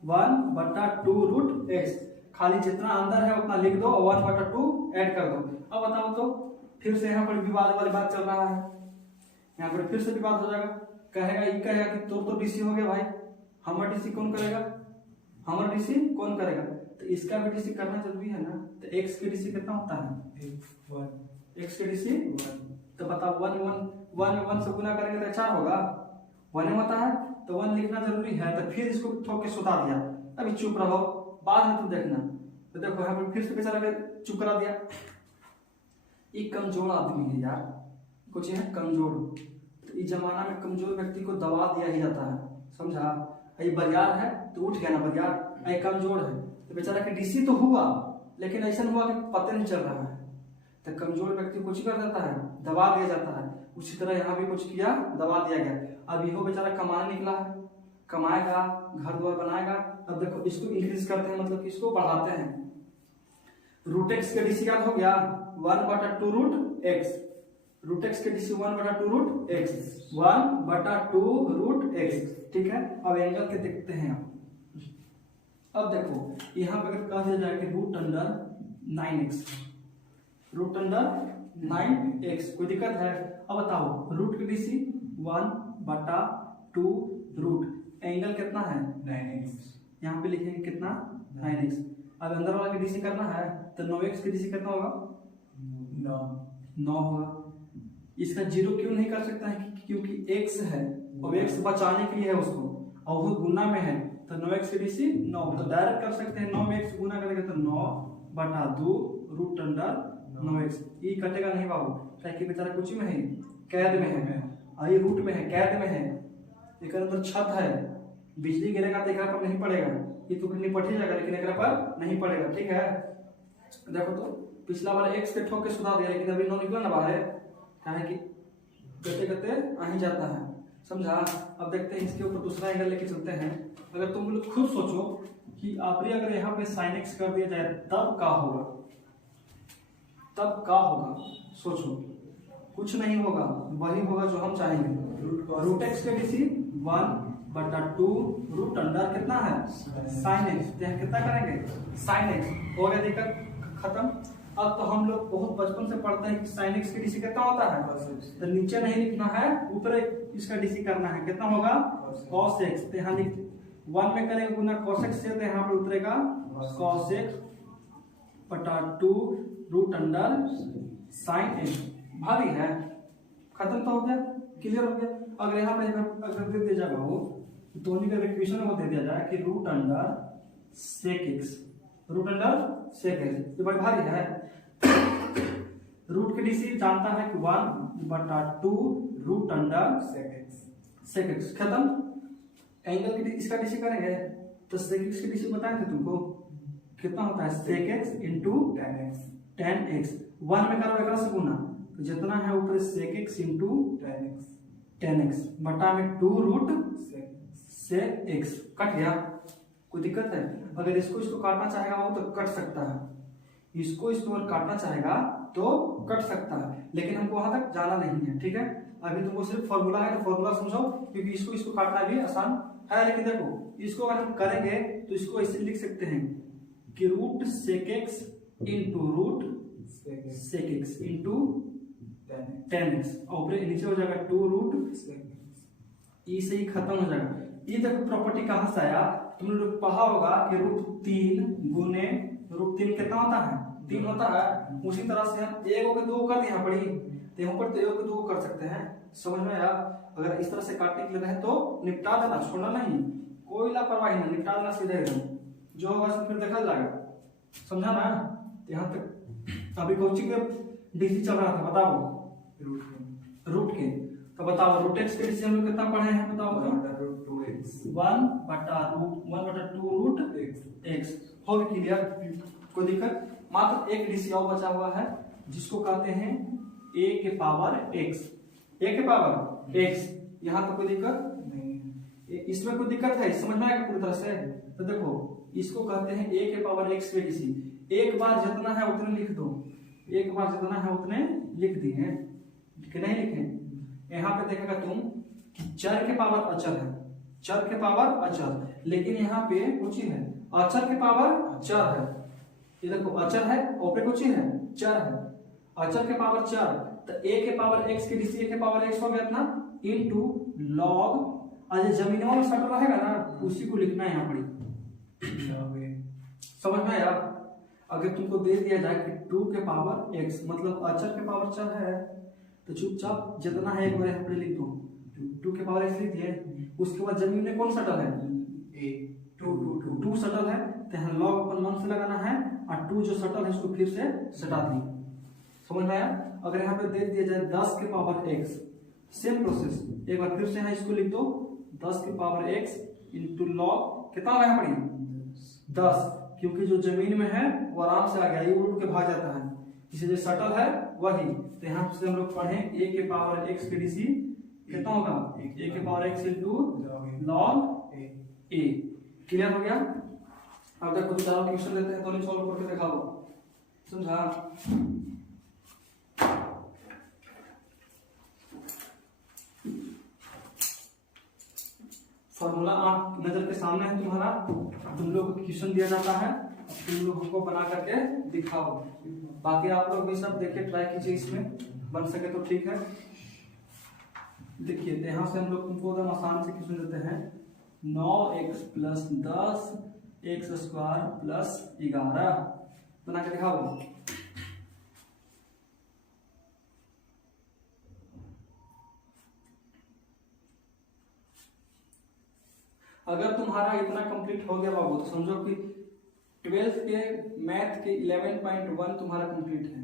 1/2 रूट एक्स। खाली जितना अंदर है उतना लिख दो और 1/2 ऐड कर दो। अब बताओ तो फिर से यहाँ पर विवाद वाली बात चल रहा है, यहाँ पर फिर से विवाद हो जाएगा। कहेगा ये कहेगा कि तो डीसी हो गया भाई, हमारा डीसी कौन करेगा, हमारा डीसी कौन करेगा। तो इसका भी डीसी करना जरूरी है ना। तो एक्स के डीसी कितना होता है, एक्स के डीसी। तो बताओ 1 से गुना करेंगे तो 4 होगा, 1 होता है तो 1 लिखना जरूरी है। तो फिर इसको ठोक के सुता दिया, अभी चुप रहो, बाद में तुम देखना। तो देखो यहाँ पर फिर से बेचारा चुप करा दिया। ये कमजोर आदमी है यार, कुछ है कमजोर। तो इस जमाना में कमजोर व्यक्ति को दबा दिया ही जाता है, समझा। ये बरियार है तो उठ गया ना बरियार, ये कमजोर है तो बेचारा के डीसी तो हुआ लेकिन ऐसा हुआ कि पता नहीं चल रहा है। तो कमजोर व्यक्ति कुछ कर देता है, दबा दिया जाता है। उसी तरह यहाँ भी कुछ किया, दबा दिया गया। अब यहो बेचारा कमाने निकला है, कमाएगा, घर द्वार बनाएगा। अब देखो इसको इंक्रीज करते हैं, मतलब इसको बढ़ाते हैं। रूट एक्स के डीसी याद हो गया 1/2 रूट एक्स। रूट एक्स के DC 1/2 root x, 1/2 root x. ठीक है, अब एंगल के देखते हैं। अब देखो यहाँ पे अगर कह दिया जाए कि root under 9x, root under 9x, कोई दिक्कत है। अब बताओ रूट की डीसी 1/2 रूट, एंगल कितना है 9x, यहाँ पे लिखेंगे कितना 9x। अब अंदर वाला की डीसी करना है तो 9x की डीसी कितना होगा 9 होगा। इसका 0 क्यों नहीं कर सकता है, क्योंकि x है और x बचाने के लिए है उसको, और वो गुना में है तो 9x की डीसी 9। तो डायरेक्ट कर सकते हैं, 9 में x गुना करेंगे तो 9/2 रूट अंडर 9x। ये कटेगा नहीं बाबू, ताकि बेचारा कुछ में है, कैद में है, और ये रूट में है, कैद में है। एक अंदर छत है, बिजली गिरेगा तो एक पर नहीं पड़ेगा, ये तो निपट ही जाएगा लेकिन एक पर नहीं पड़ेगा। ठीक है, देखो तो पिछला वाला x पे ठोक के सुधा दिया लेकिन अभी 9 निकला ना बाहर, क्या है कि करते करते आ ही जाता है, समझा। अब देखते हैं इसके ऊपर दूसरा एंगल लेके चलते हैं। अगर तुम लोग खुद सोचो कि आपने अगर यहाँ पे sin x कर दिया जाए तब क्या होगा, तब क्या होगा, सोचो। कुछ नहीं होगा, वही होगा जो हम चाहेंगे। रूट एक्स के डीसी 1/2 रूट अंडर कितना है sin x, तो कितना करेंगे sin x। हो गया दिक्कत खत्म। अब तो हम लोग बहुत बचपन से पढ़ते हैं कि sin x की डीसी कितना होता है, तो नीचे नहीं लिखना है, ऊपर इसका डीसी करना है। कितना होगा cos x, तो यहाँ लिख 1 में करेंगे गुना cos x से, तो यहाँ पर उतरेगा cos x/2 root under sin x। भारी है, खत्म तो हो गया, क्लियर हो गया। अगर यहाँ पे अगर दे दिया जाए वो दोनों का इक्वेशन में दे दिया जाए कि root under sec x, root under sec x, ये बड़ी भारी है। रूट की डीसी जानता है कि 1/2 रूट अंडर sec x, खत्म। एंगल की इसका डीसी करेंगे तो sec x की डीसी बताए थे तुमको कितना होता है sec x into tan x। 1 में करो एक से गुना, तो जितना है ऊपर sec x into tan x बटा में 2 रूट sec x। कट गया, कोई दिक्कत है। अगर इसको काटना चाहेगा वो तो कट सकता है, इसको और काटना चाहेगा तो कट सकता है, लेकिन हमको वहां तक जाना नहीं है। ठीक है, अभी तुमको सिर्फ फॉर्मूला है तो फॉर्मूला समझो, क्योंकि इसको काटना भी आसान है। लेकिन देखो इसको अगर हम करेंगे तो इसको ऐसे लिख सकते हैं कि root sec x into root sec x into tan x, और नीचे हो जाएगा 2 रूट ई से ही खत्म हो जाएगा। ये देखो प्रॉपर्टी कहां से आया, तुम लोग पढ़ा होगा कि रूट 3 गुने रूट 3 कितना होता है 3 होता है। उसी तरह से हम 1 के 2 कर यहाँ पड़ी, तो यहाँ पर 1 के 2 कर सकते हैं, समझ में आया। अगर इस तरह से काटने के लिए रहे तो निपटा देना, छोड़ना नहीं, कोई लापरवाही नहीं, निपटा देना सीधे एकदम, जो होगा फिर देखा जाएगा, समझा ना। यहाँ तक अभी कोचिंग में डीसी चल रहा था, बताओ रूट के, तो बताओ रूट एक्स के डीसी हम लोग कितना पढ़े हैं, बताओ 1/2 रूट एक्स। हो गया क्लियर, कोई दिक्कत। मात्र एक डीसी और बचा हुआ है जिसको कहते हैं a के पावर x, a के पावर x। यहाँ तो कोई दिक्कत नहीं, इसमें कोई दिक्कत है? समझ में आएगा पूरी तरह से? तो देखो इसको कहते हैं a के पावर x पे किसी, एक बार जितना है उतने लिख दो, एक बार जितना है उतने लिख दिए कि नहीं लिखे। यहाँ पे देखेगा तुम कि चर के पावर अचर है, चर के पावर अचर, लेकिन यहाँ पे कुछ ही है अचर के पावर चर है। ये देखो अचर है और पे कुछ ही है चर है, अचर के पावर चर, तो a के पावर x के डीसी a के पावर x हो गया इतना इनटू लॉग, आज जमीनों में सटल रहेगा ना उसी को लिखना है यहाँ पर। समझ में आया? अगर तुमको दे दिया जाए कि 2 के पावर x मतलब अचर के पावर चर है, तो चुपचाप जितना है एक बार यहाँ पर लिख दो, 2 के पावर x लिख दिए। उसके बाद जमीन में कौन सटल है? टू सटल है, तो यहाँ लॉग अपन 1 से लगाना है और 2 जो सटल है उसको फिर से सटा दिए। समझ में आया? अगर यहाँ पे दे दिया जाए 10 के पावर x, सेम प्रोसेस, एक बार फिर से यहाँ इसको लिख दो 10 के पावर x इंटू लॉग, कितना लगाना पड़ेगा? 10, क्योंकि जो जमीन में है वो आराम से आ गया, ये उड़ के भाग जाता है, इसे जो सटल है वही। तो यहाँ से हम लोग पढ़े a के पावर x के डीसी कितना होगा? a के power x into log a। Clear हो गया? अब देखो तो चलो क्वेश्चन देते हैं, तो नहीं सॉल्व करके दिखाओ, समझा? फॉर्मूला आप नजर के सामने है तुम्हारा, तुम लोग को क्वेश्चन दिया जाता है, तुम लोग हमको बना करके दिखाओ। बाकी आप लोग भी सब देखिए, ट्राई कीजिए, इसमें बन सके तो ठीक है। देखिए यहाँ से हम लोग तुमको एकदम आसान से क्वेश्चन देते हैं, 9x plus 10 x square plus 11 बना के दिखाओ। अगर तुम्हारा इतना कंप्लीट हो गया बाबू, तो समझो कि 12th के मैथ के 11.1 तुम्हारा कंप्लीट है,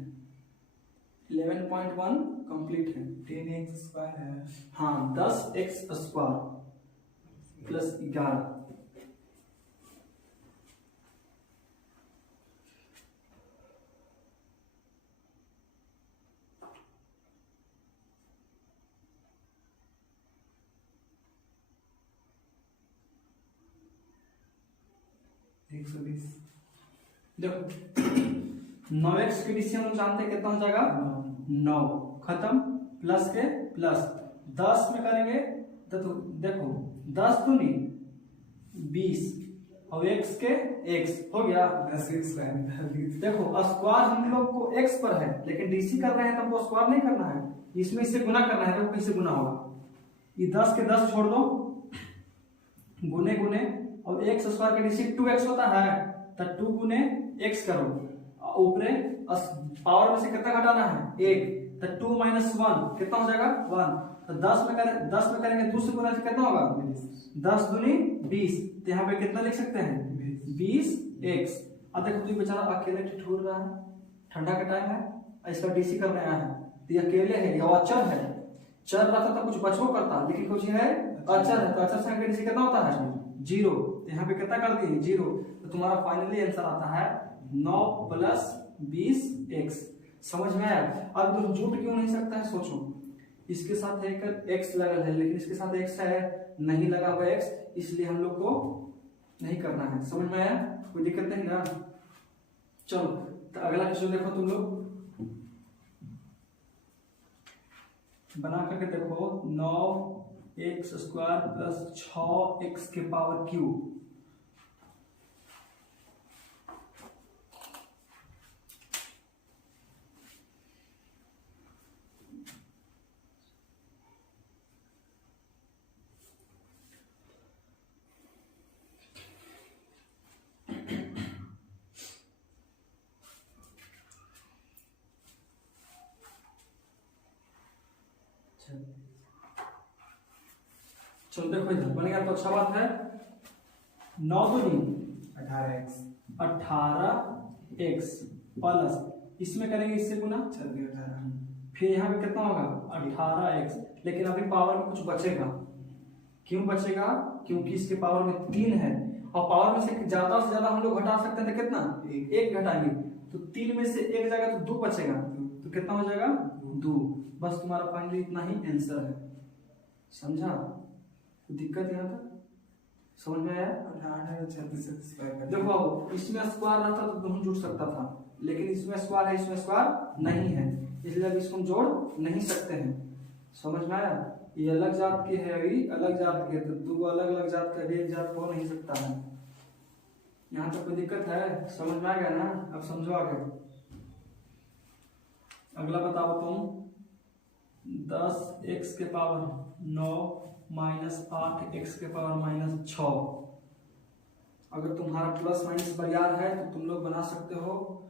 11.1 कंप्लीट है। 10x स्क्वायर है, हाँ 10x स्क्वायर प्लस 11। देखो 9x के डीसी हम जानते हैं कितना हो जाएगा? 9 खत्म, प्लस के प्लस 10 में करेंगे तो देखो 10 दूनी 20 और x के x हो गया 10x स्क्वायर। देखो स्क्वायर हम लोग को x पर है, लेकिन डीसी कर रहे हैं तो हमको स्क्वायर नहीं करना है, इसमें इससे गुना करना है। तो कैसे गुना होगा? ये 10 के 10 छोड़ दो, गुने गुने, और x स्क्वायर के डीसी 2x होता है, तो 2 गुने x करो, ऊपरे पावर में से कितना घटाना है? 1, तो 2 माइनस 1 कितना हो जाएगा? 1। तो 10 में करेंगे 2 से गुना से कितना होगा? 10 दूनी 20, तो यहाँ पे कितना लिख सकते हैं? 20x। अब देखो तू बेचारा अकेले ठिठुर रहा है, ठंडा का टाइम है, इसका डीसी कर रहे हैं, तो ये अकेले है, ये अचर है, चल रहा था तो कुछ बचो करता, लेकिन कुछ है अचर है, तो अचर से डीसी कितना होता है? 0। तो यहाँ पे कितना कर दिए? 0। तो तुम्हारा फाइनली आंसर आता है 9 प्लस 20x। समझ में आया? अब तुम जुट क्यों नहीं सकता है? सोचो, इसके साथ एक x लगा है, लेकिन इसके साथ x है नहीं लगा हुआ x, इसलिए हम लोग को नहीं करना है। समझ में आया? कोई दिक्कत नहीं ना? चलो तो अगला क्वेश्चन देखो, तुम लोग बना करके देखो, 9x स्क्वायर प्लस 6x के पावर क्यूब। चलो देखो इधर बन गया तो अच्छा बात है। 9 दूनी 18x प्लस इसमें करेंगे इससे गुना, फिर यहाँ पे कितना होगा? 18x। लेकिन अभी पावर में कुछ बचेगा, क्यों बचेगा? क्योंकि इसके पावर में 3 है, और पावर में से ज्यादा से ज्यादा हम लोग घटा सकते हैं, तो कितना? 1 घटाएंगे, तो 3 में से 1 जाएगा तो 2 बचेगा, तो कितना हो जाएगा? 2। बस तुम्हारा फाइनली इतना ही आंसर है। समझा? दिक्कत यहाँ तक? समझ में आया? 18 और 36 का स्क्वायर कर देखो अब इसमें स्क्वायर रहता तो दोनों जुड़ सकता था, लेकिन इसमें स्क्वायर है, इसमें स्क्वायर नहीं है, इसलिए अब इसको हम जोड़ नहीं सकते हैं। समझ में आया? ये अलग जात के है, अभी अलग जात के, तो दो अलग अलग जात का भी एक जात हो नहीं सकता है। यहाँ तक कोई दिक्कत है? समझ में आ गया ना? अब समझो आगे। अगला बताओ तुम। 10x के पावर 9 माइनस 8x के पावर माइनस 6। अगर तुम्हारा प्लस माइनस बरियार है तो तुम लोग बना सकते हो,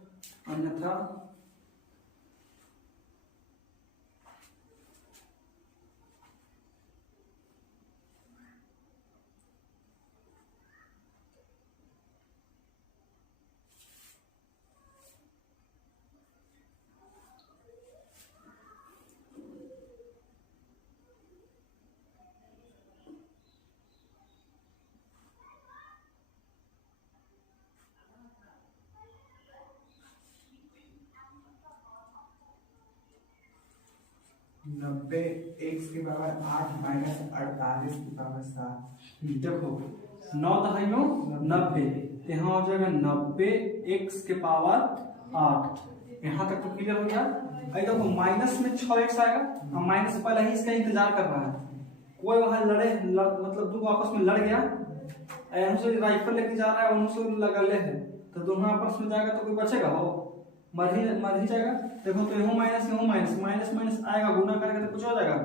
अन्यथा नब्बे एक्स की पावर 8 माइनस 48 की पावर 7। देखो 9 दहाइयों 90, यहाँ हो जाएगा 90 x के पावर 8। यहाँ तक तो क्लियर हो गया। अरे देखो माइनस में 6x आएगा, हम माइनस से पहले ही इसका इंतजार कर रहा है। कोई वहां मतलब दो आपस में लड़ गया, से राइफल लेके जा रहा है, उनसे लगले है, तो दोनों आपस में जाएगा तो कोई बचेगा? हो मर ही जाएगा। देखो तो यहूं माइनस यहूं माइनस, माइनस माइनस आएगा, गुना करेंगे तो कुछ हो जाएगा,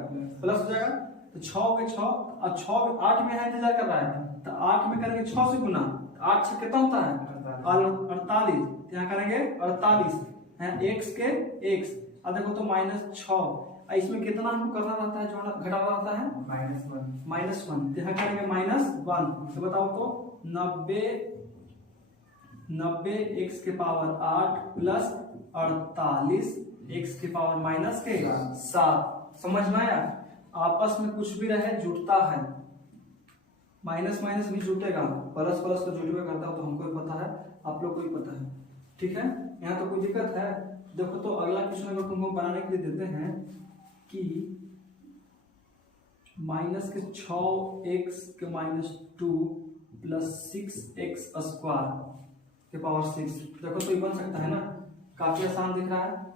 प्लस हो जाएगा। तो 6 के 6 और 6 8 में है, इंतजार कर रहा है, तो 8 में करेंगे 6 से गुना, 8 से कितना होता है? 48। यहाँ करेंगे 48 है, x के x। अब देखो तो -6, इसमें कितना हमको करना रहता है, जो घटाना रहता है? -1। यहाँ करेंगे -1। तो बताओ तो 90 x के पावर 8 प्लस 48 x के पावर माइनस के 7। समझ में आया? आपस में कुछ भी रहे जुड़ता है, माइनस माइनस भी जुटेगा, प्लस प्लस तो जुटवे करता हो, तो हमको भी पता है, आप लोग को भी पता है। ठीक है, यहाँ तो कोई दिक्कत है? देखो तो अगला क्वेश्चन अगर तुमको बनाने के लिए देते हैं कि माइनस के 6x के -2 प्लस 6x स्क्वायर के पावर 6। देखो तो ये बन सकता है ना, काफी आसान दिख रहा है।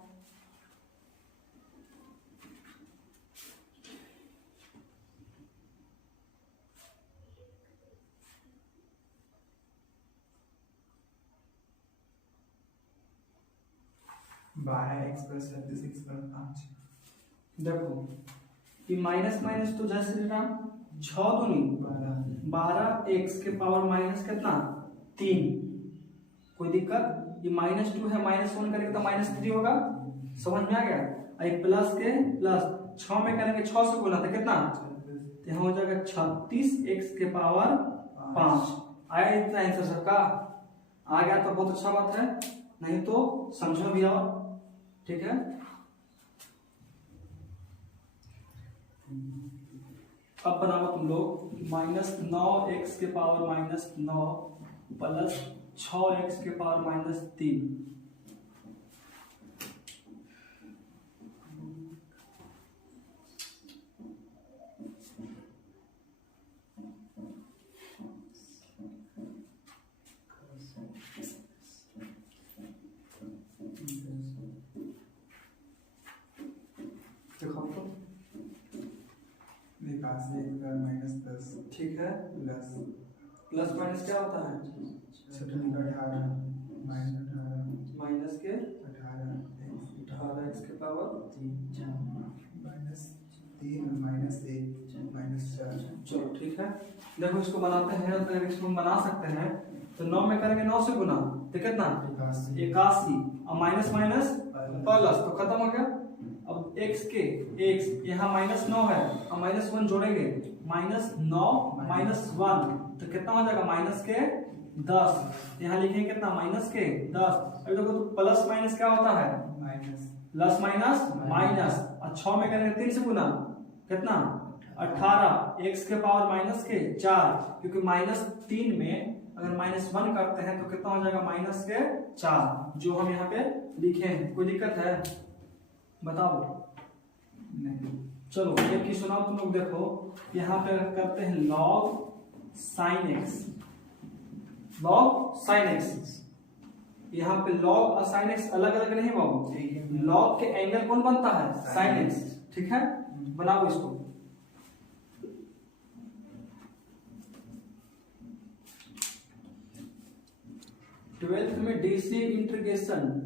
देखो कि माइनस माइनस तो जैसे नाम 6 दूनी 12x के पावर माइनस कितना 3। कोई दिक्कत? ये -2 है, -1 करेंगे तो -3 होगा। समझ में आ गया? एक प्लस के प्लस 6 में करेंगे 6 से गुना तो कितना? तो यहाँ हो जाएगा 36x के पावर 5। आया इतना आंसर सबका? आ गया तो बहुत अच्छा बात है, नहीं तो समझो भी आओ। ठीक है, अब बनाओ तुम लोग -9x के पावर -9 प्लस 6x के पावर -3। देखो तो -10 ठीक है, प्लस माइनस क्या होता है? माइनस के 18x के पावर -3 चलो ठीक है। देखो इसको बनाते हैं, तो इसको हम बना सकते हैं, तो 9 में करेंगे 9 से गुना तो कितना? 81 और माइनस माइनस प्लस तो खत्म हो गया। अब x के x यहाँ -9 है और -1 जोड़ेंगे, -9 -1 तो कितना हो जाएगा? माइनस के 10। यहाँ लिखेंगे कितना? माइनस के 10। अभी देखो तो प्लस माइनस क्या होता है? प्लस माइनस माइनस, और 6 में करेंगे 3 से गुना कितना? 18 x के पावर माइनस के 4, क्योंकि -3 में अगर -1 करते हैं तो कितना हो जाएगा? माइनस के 4, जो हम यहाँ पे लिखे हैं। कोई दिक्कत है? बताओ। नहीं। चलो एक ही सुनाओ तुम लोग। देखो यहाँ पे करते हैं log sine x, log sine x. यहाँ पे लॉग और साइन एक्स अलग अलग नहीं बाबू, ठीक है। लॉग के एंगल कौन बनता है? Sine x. ठीक है, बनाओ इसको। ट्वेल्थ में डीसी इंटीग्रेशन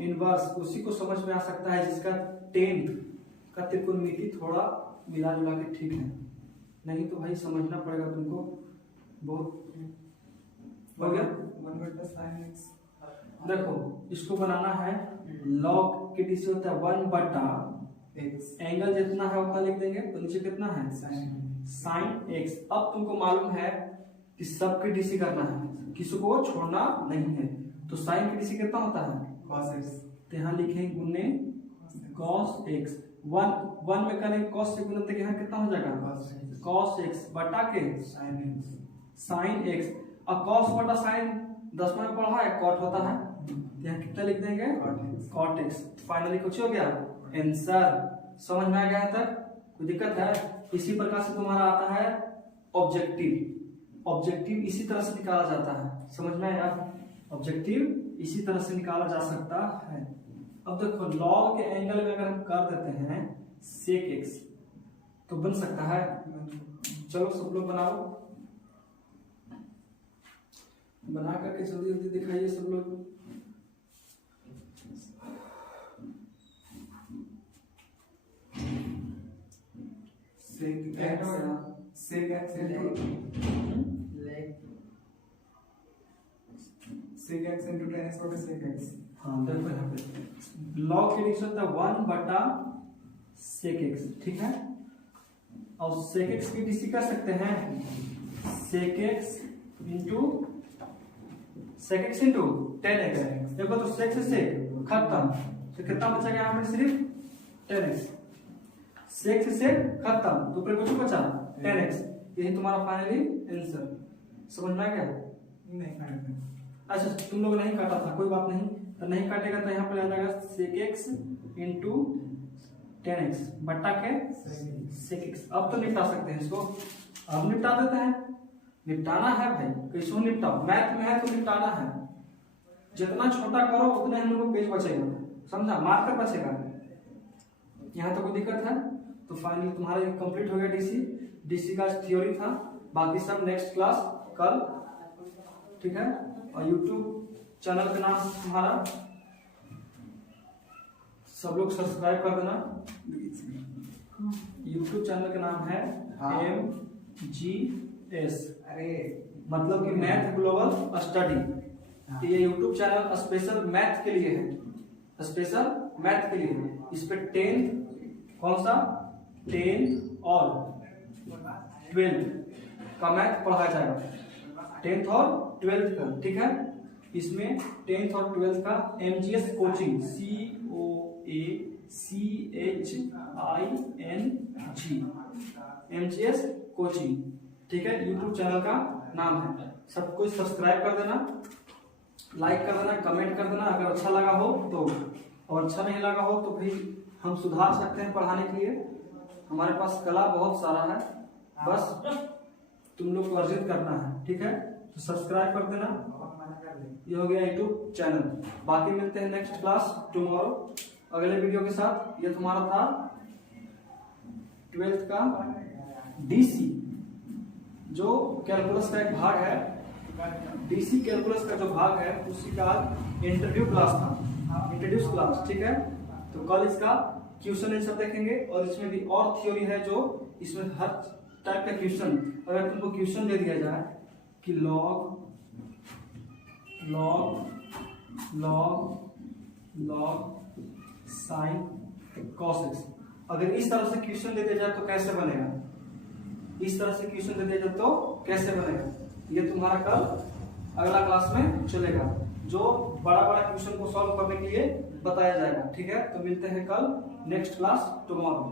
इनवर्स उसी को समझ में आ सकता है जिसका 10th का त्रिकोणमिति थोड़ा मिला जुला के ठीक है, नहीं तो भाई समझना पड़ेगा तुमको बहुत। हो गया? 1/sin x। देखो इसको बनाना है, लॉग के डीसी होता है 1/, x एंगल जितना है उतना लिख देंगे, तो नीचे कितना है? Sine x. अब तुमको मालूम है कि सबके डीसी करना है, किसी को छोड़ना नहीं है। तो साइन की डीसी कितना होता है? cos x। तो यहाँ लिखेंगे गुने cos x। 1 में करेंगे cos से गुना, तो यहाँ कितना हो जाएगा? cos x बटा के sin x। अब cos बटा sin 10 में पढ़ा है, cot होता है, यहाँ कितना लिख देंगे? cot x। फाइनली कुछ हो गया आंसर। समझ में आ गया है तक? कोई दिक्कत है? इसी प्रकार से तुम्हारा आता है ऑब्जेक्टिव। ऑब्जेक्टिव इसी तरह से निकाला जाता है, समझ में आया? ऑब्जेक्टिव इसी तरह से निकाला जा सकता है। अब देखो लॉग के एंगल में अगर हम कर देते हैं sec x तो बन सकता है। चलो सब लोग बनाओ, बना करके जल्दी जल्दी दिखाइए सब लोग। sec x into tan x बटे sec x। हाँ देखो यहाँ पे लॉग की डिवीजन होता है 1/sec x, ठीक है। और sec x की डीसी कर सकते हैं sec x into tan x। देखो तो sec से खत्म, तो कितना बचेगा यहाँ पे? सिर्फ tan x। sec से खत्म तो फिर कुछ बचा tan x। यही तुम्हारा फाइनली आंसर। समझ में आ गया? नहीं अच्छा तुम लोग नहीं काटा था, कोई बात नहीं, तो नहीं काटेगा तो यहाँ पे आ जाएगा sec x into tan x बटा के sec x। अब तो निपटा सकते हैं इसको, अब निपटा देते हैं। निपटाना है भाई, कैसे निपटाओ? मैथ में है तो निपटाना है। जितना छोटा करो उतना हम लोग को पेज बचेगा, समझा? मार्कर बचेगा। यहाँ तो कोई दिक्कत है? तो फाइनली तुम्हारा ये कंप्लीट हो गया डीसी। डीसी का थ्योरी था, बाकी सब नेक्स्ट क्लास कल, ठीक है। और यूट्यूब चैनल का नाम तुम्हारा सब लोग सब्सक्राइब कर देना। यूट्यूब चैनल का नाम है MGS, अरे मतलब कि मैथ ग्लोबल स्टडी। ये यूट्यूब चैनल स्पेशल मैथ के लिए है, स्पेशल मैथ के लिए है। इस पे 10th कौन सा 10th और 12th का मैथ पढ़ाया जाएगा, 10th और 12th का, ठीक है। इसमें 10th और 12th का MGS coaching COACHING MGS coaching, ठीक है, यूट्यूब चैनल का नाम है। सबको सब्सक्राइब कर देना, लाइक कर देना, कमेंट कर देना अगर अच्छा लगा हो तो, और अच्छा नहीं लगा हो तो भाई हम सुधार सकते हैं पढ़ाने के लिए। हमारे पास कला बहुत सारा है, बस तुम लोग को अर्जित करना है, ठीक है। तो सब्सक्राइब कर देना। ये हो गया यूट्यूब चैनल। बाकी मिलते हैं नेक्स्ट क्लास टुमारो अगले वीडियो के साथ। ये तुम्हारा था 12th का डीसी, जो कैलकुलस का एक भाग है। डीसी कैलकुलस का जो भाग है उसी का इंटरव्यू क्लास था, इंट्रोड्यूस क्लास, ठीक है। तो कल इसका क्वेश्चन आंसर देखेंगे, और इसमें भी और थ्योरी है जो इसमें हर टाइप का क्वेश्चन, अगर तुमको क्वेश्चन दे दिया जाए कि लॉग साइन कॉस एक्स, अगर इस तरह से क्वेश्चन दे दिया जाए तो कैसे बनेगा, इस तरह से क्वेश्चन दे दिया जाए तो कैसे बनेगा, ये तुम्हारा कल अगला क्लास में चलेगा, जो बड़ा बड़ा क्वेश्चन को सॉल्व करने के लिए बताया जाएगा, ठीक है। तो मिलते हैं कल नेक्स्ट क्लास टुमारो।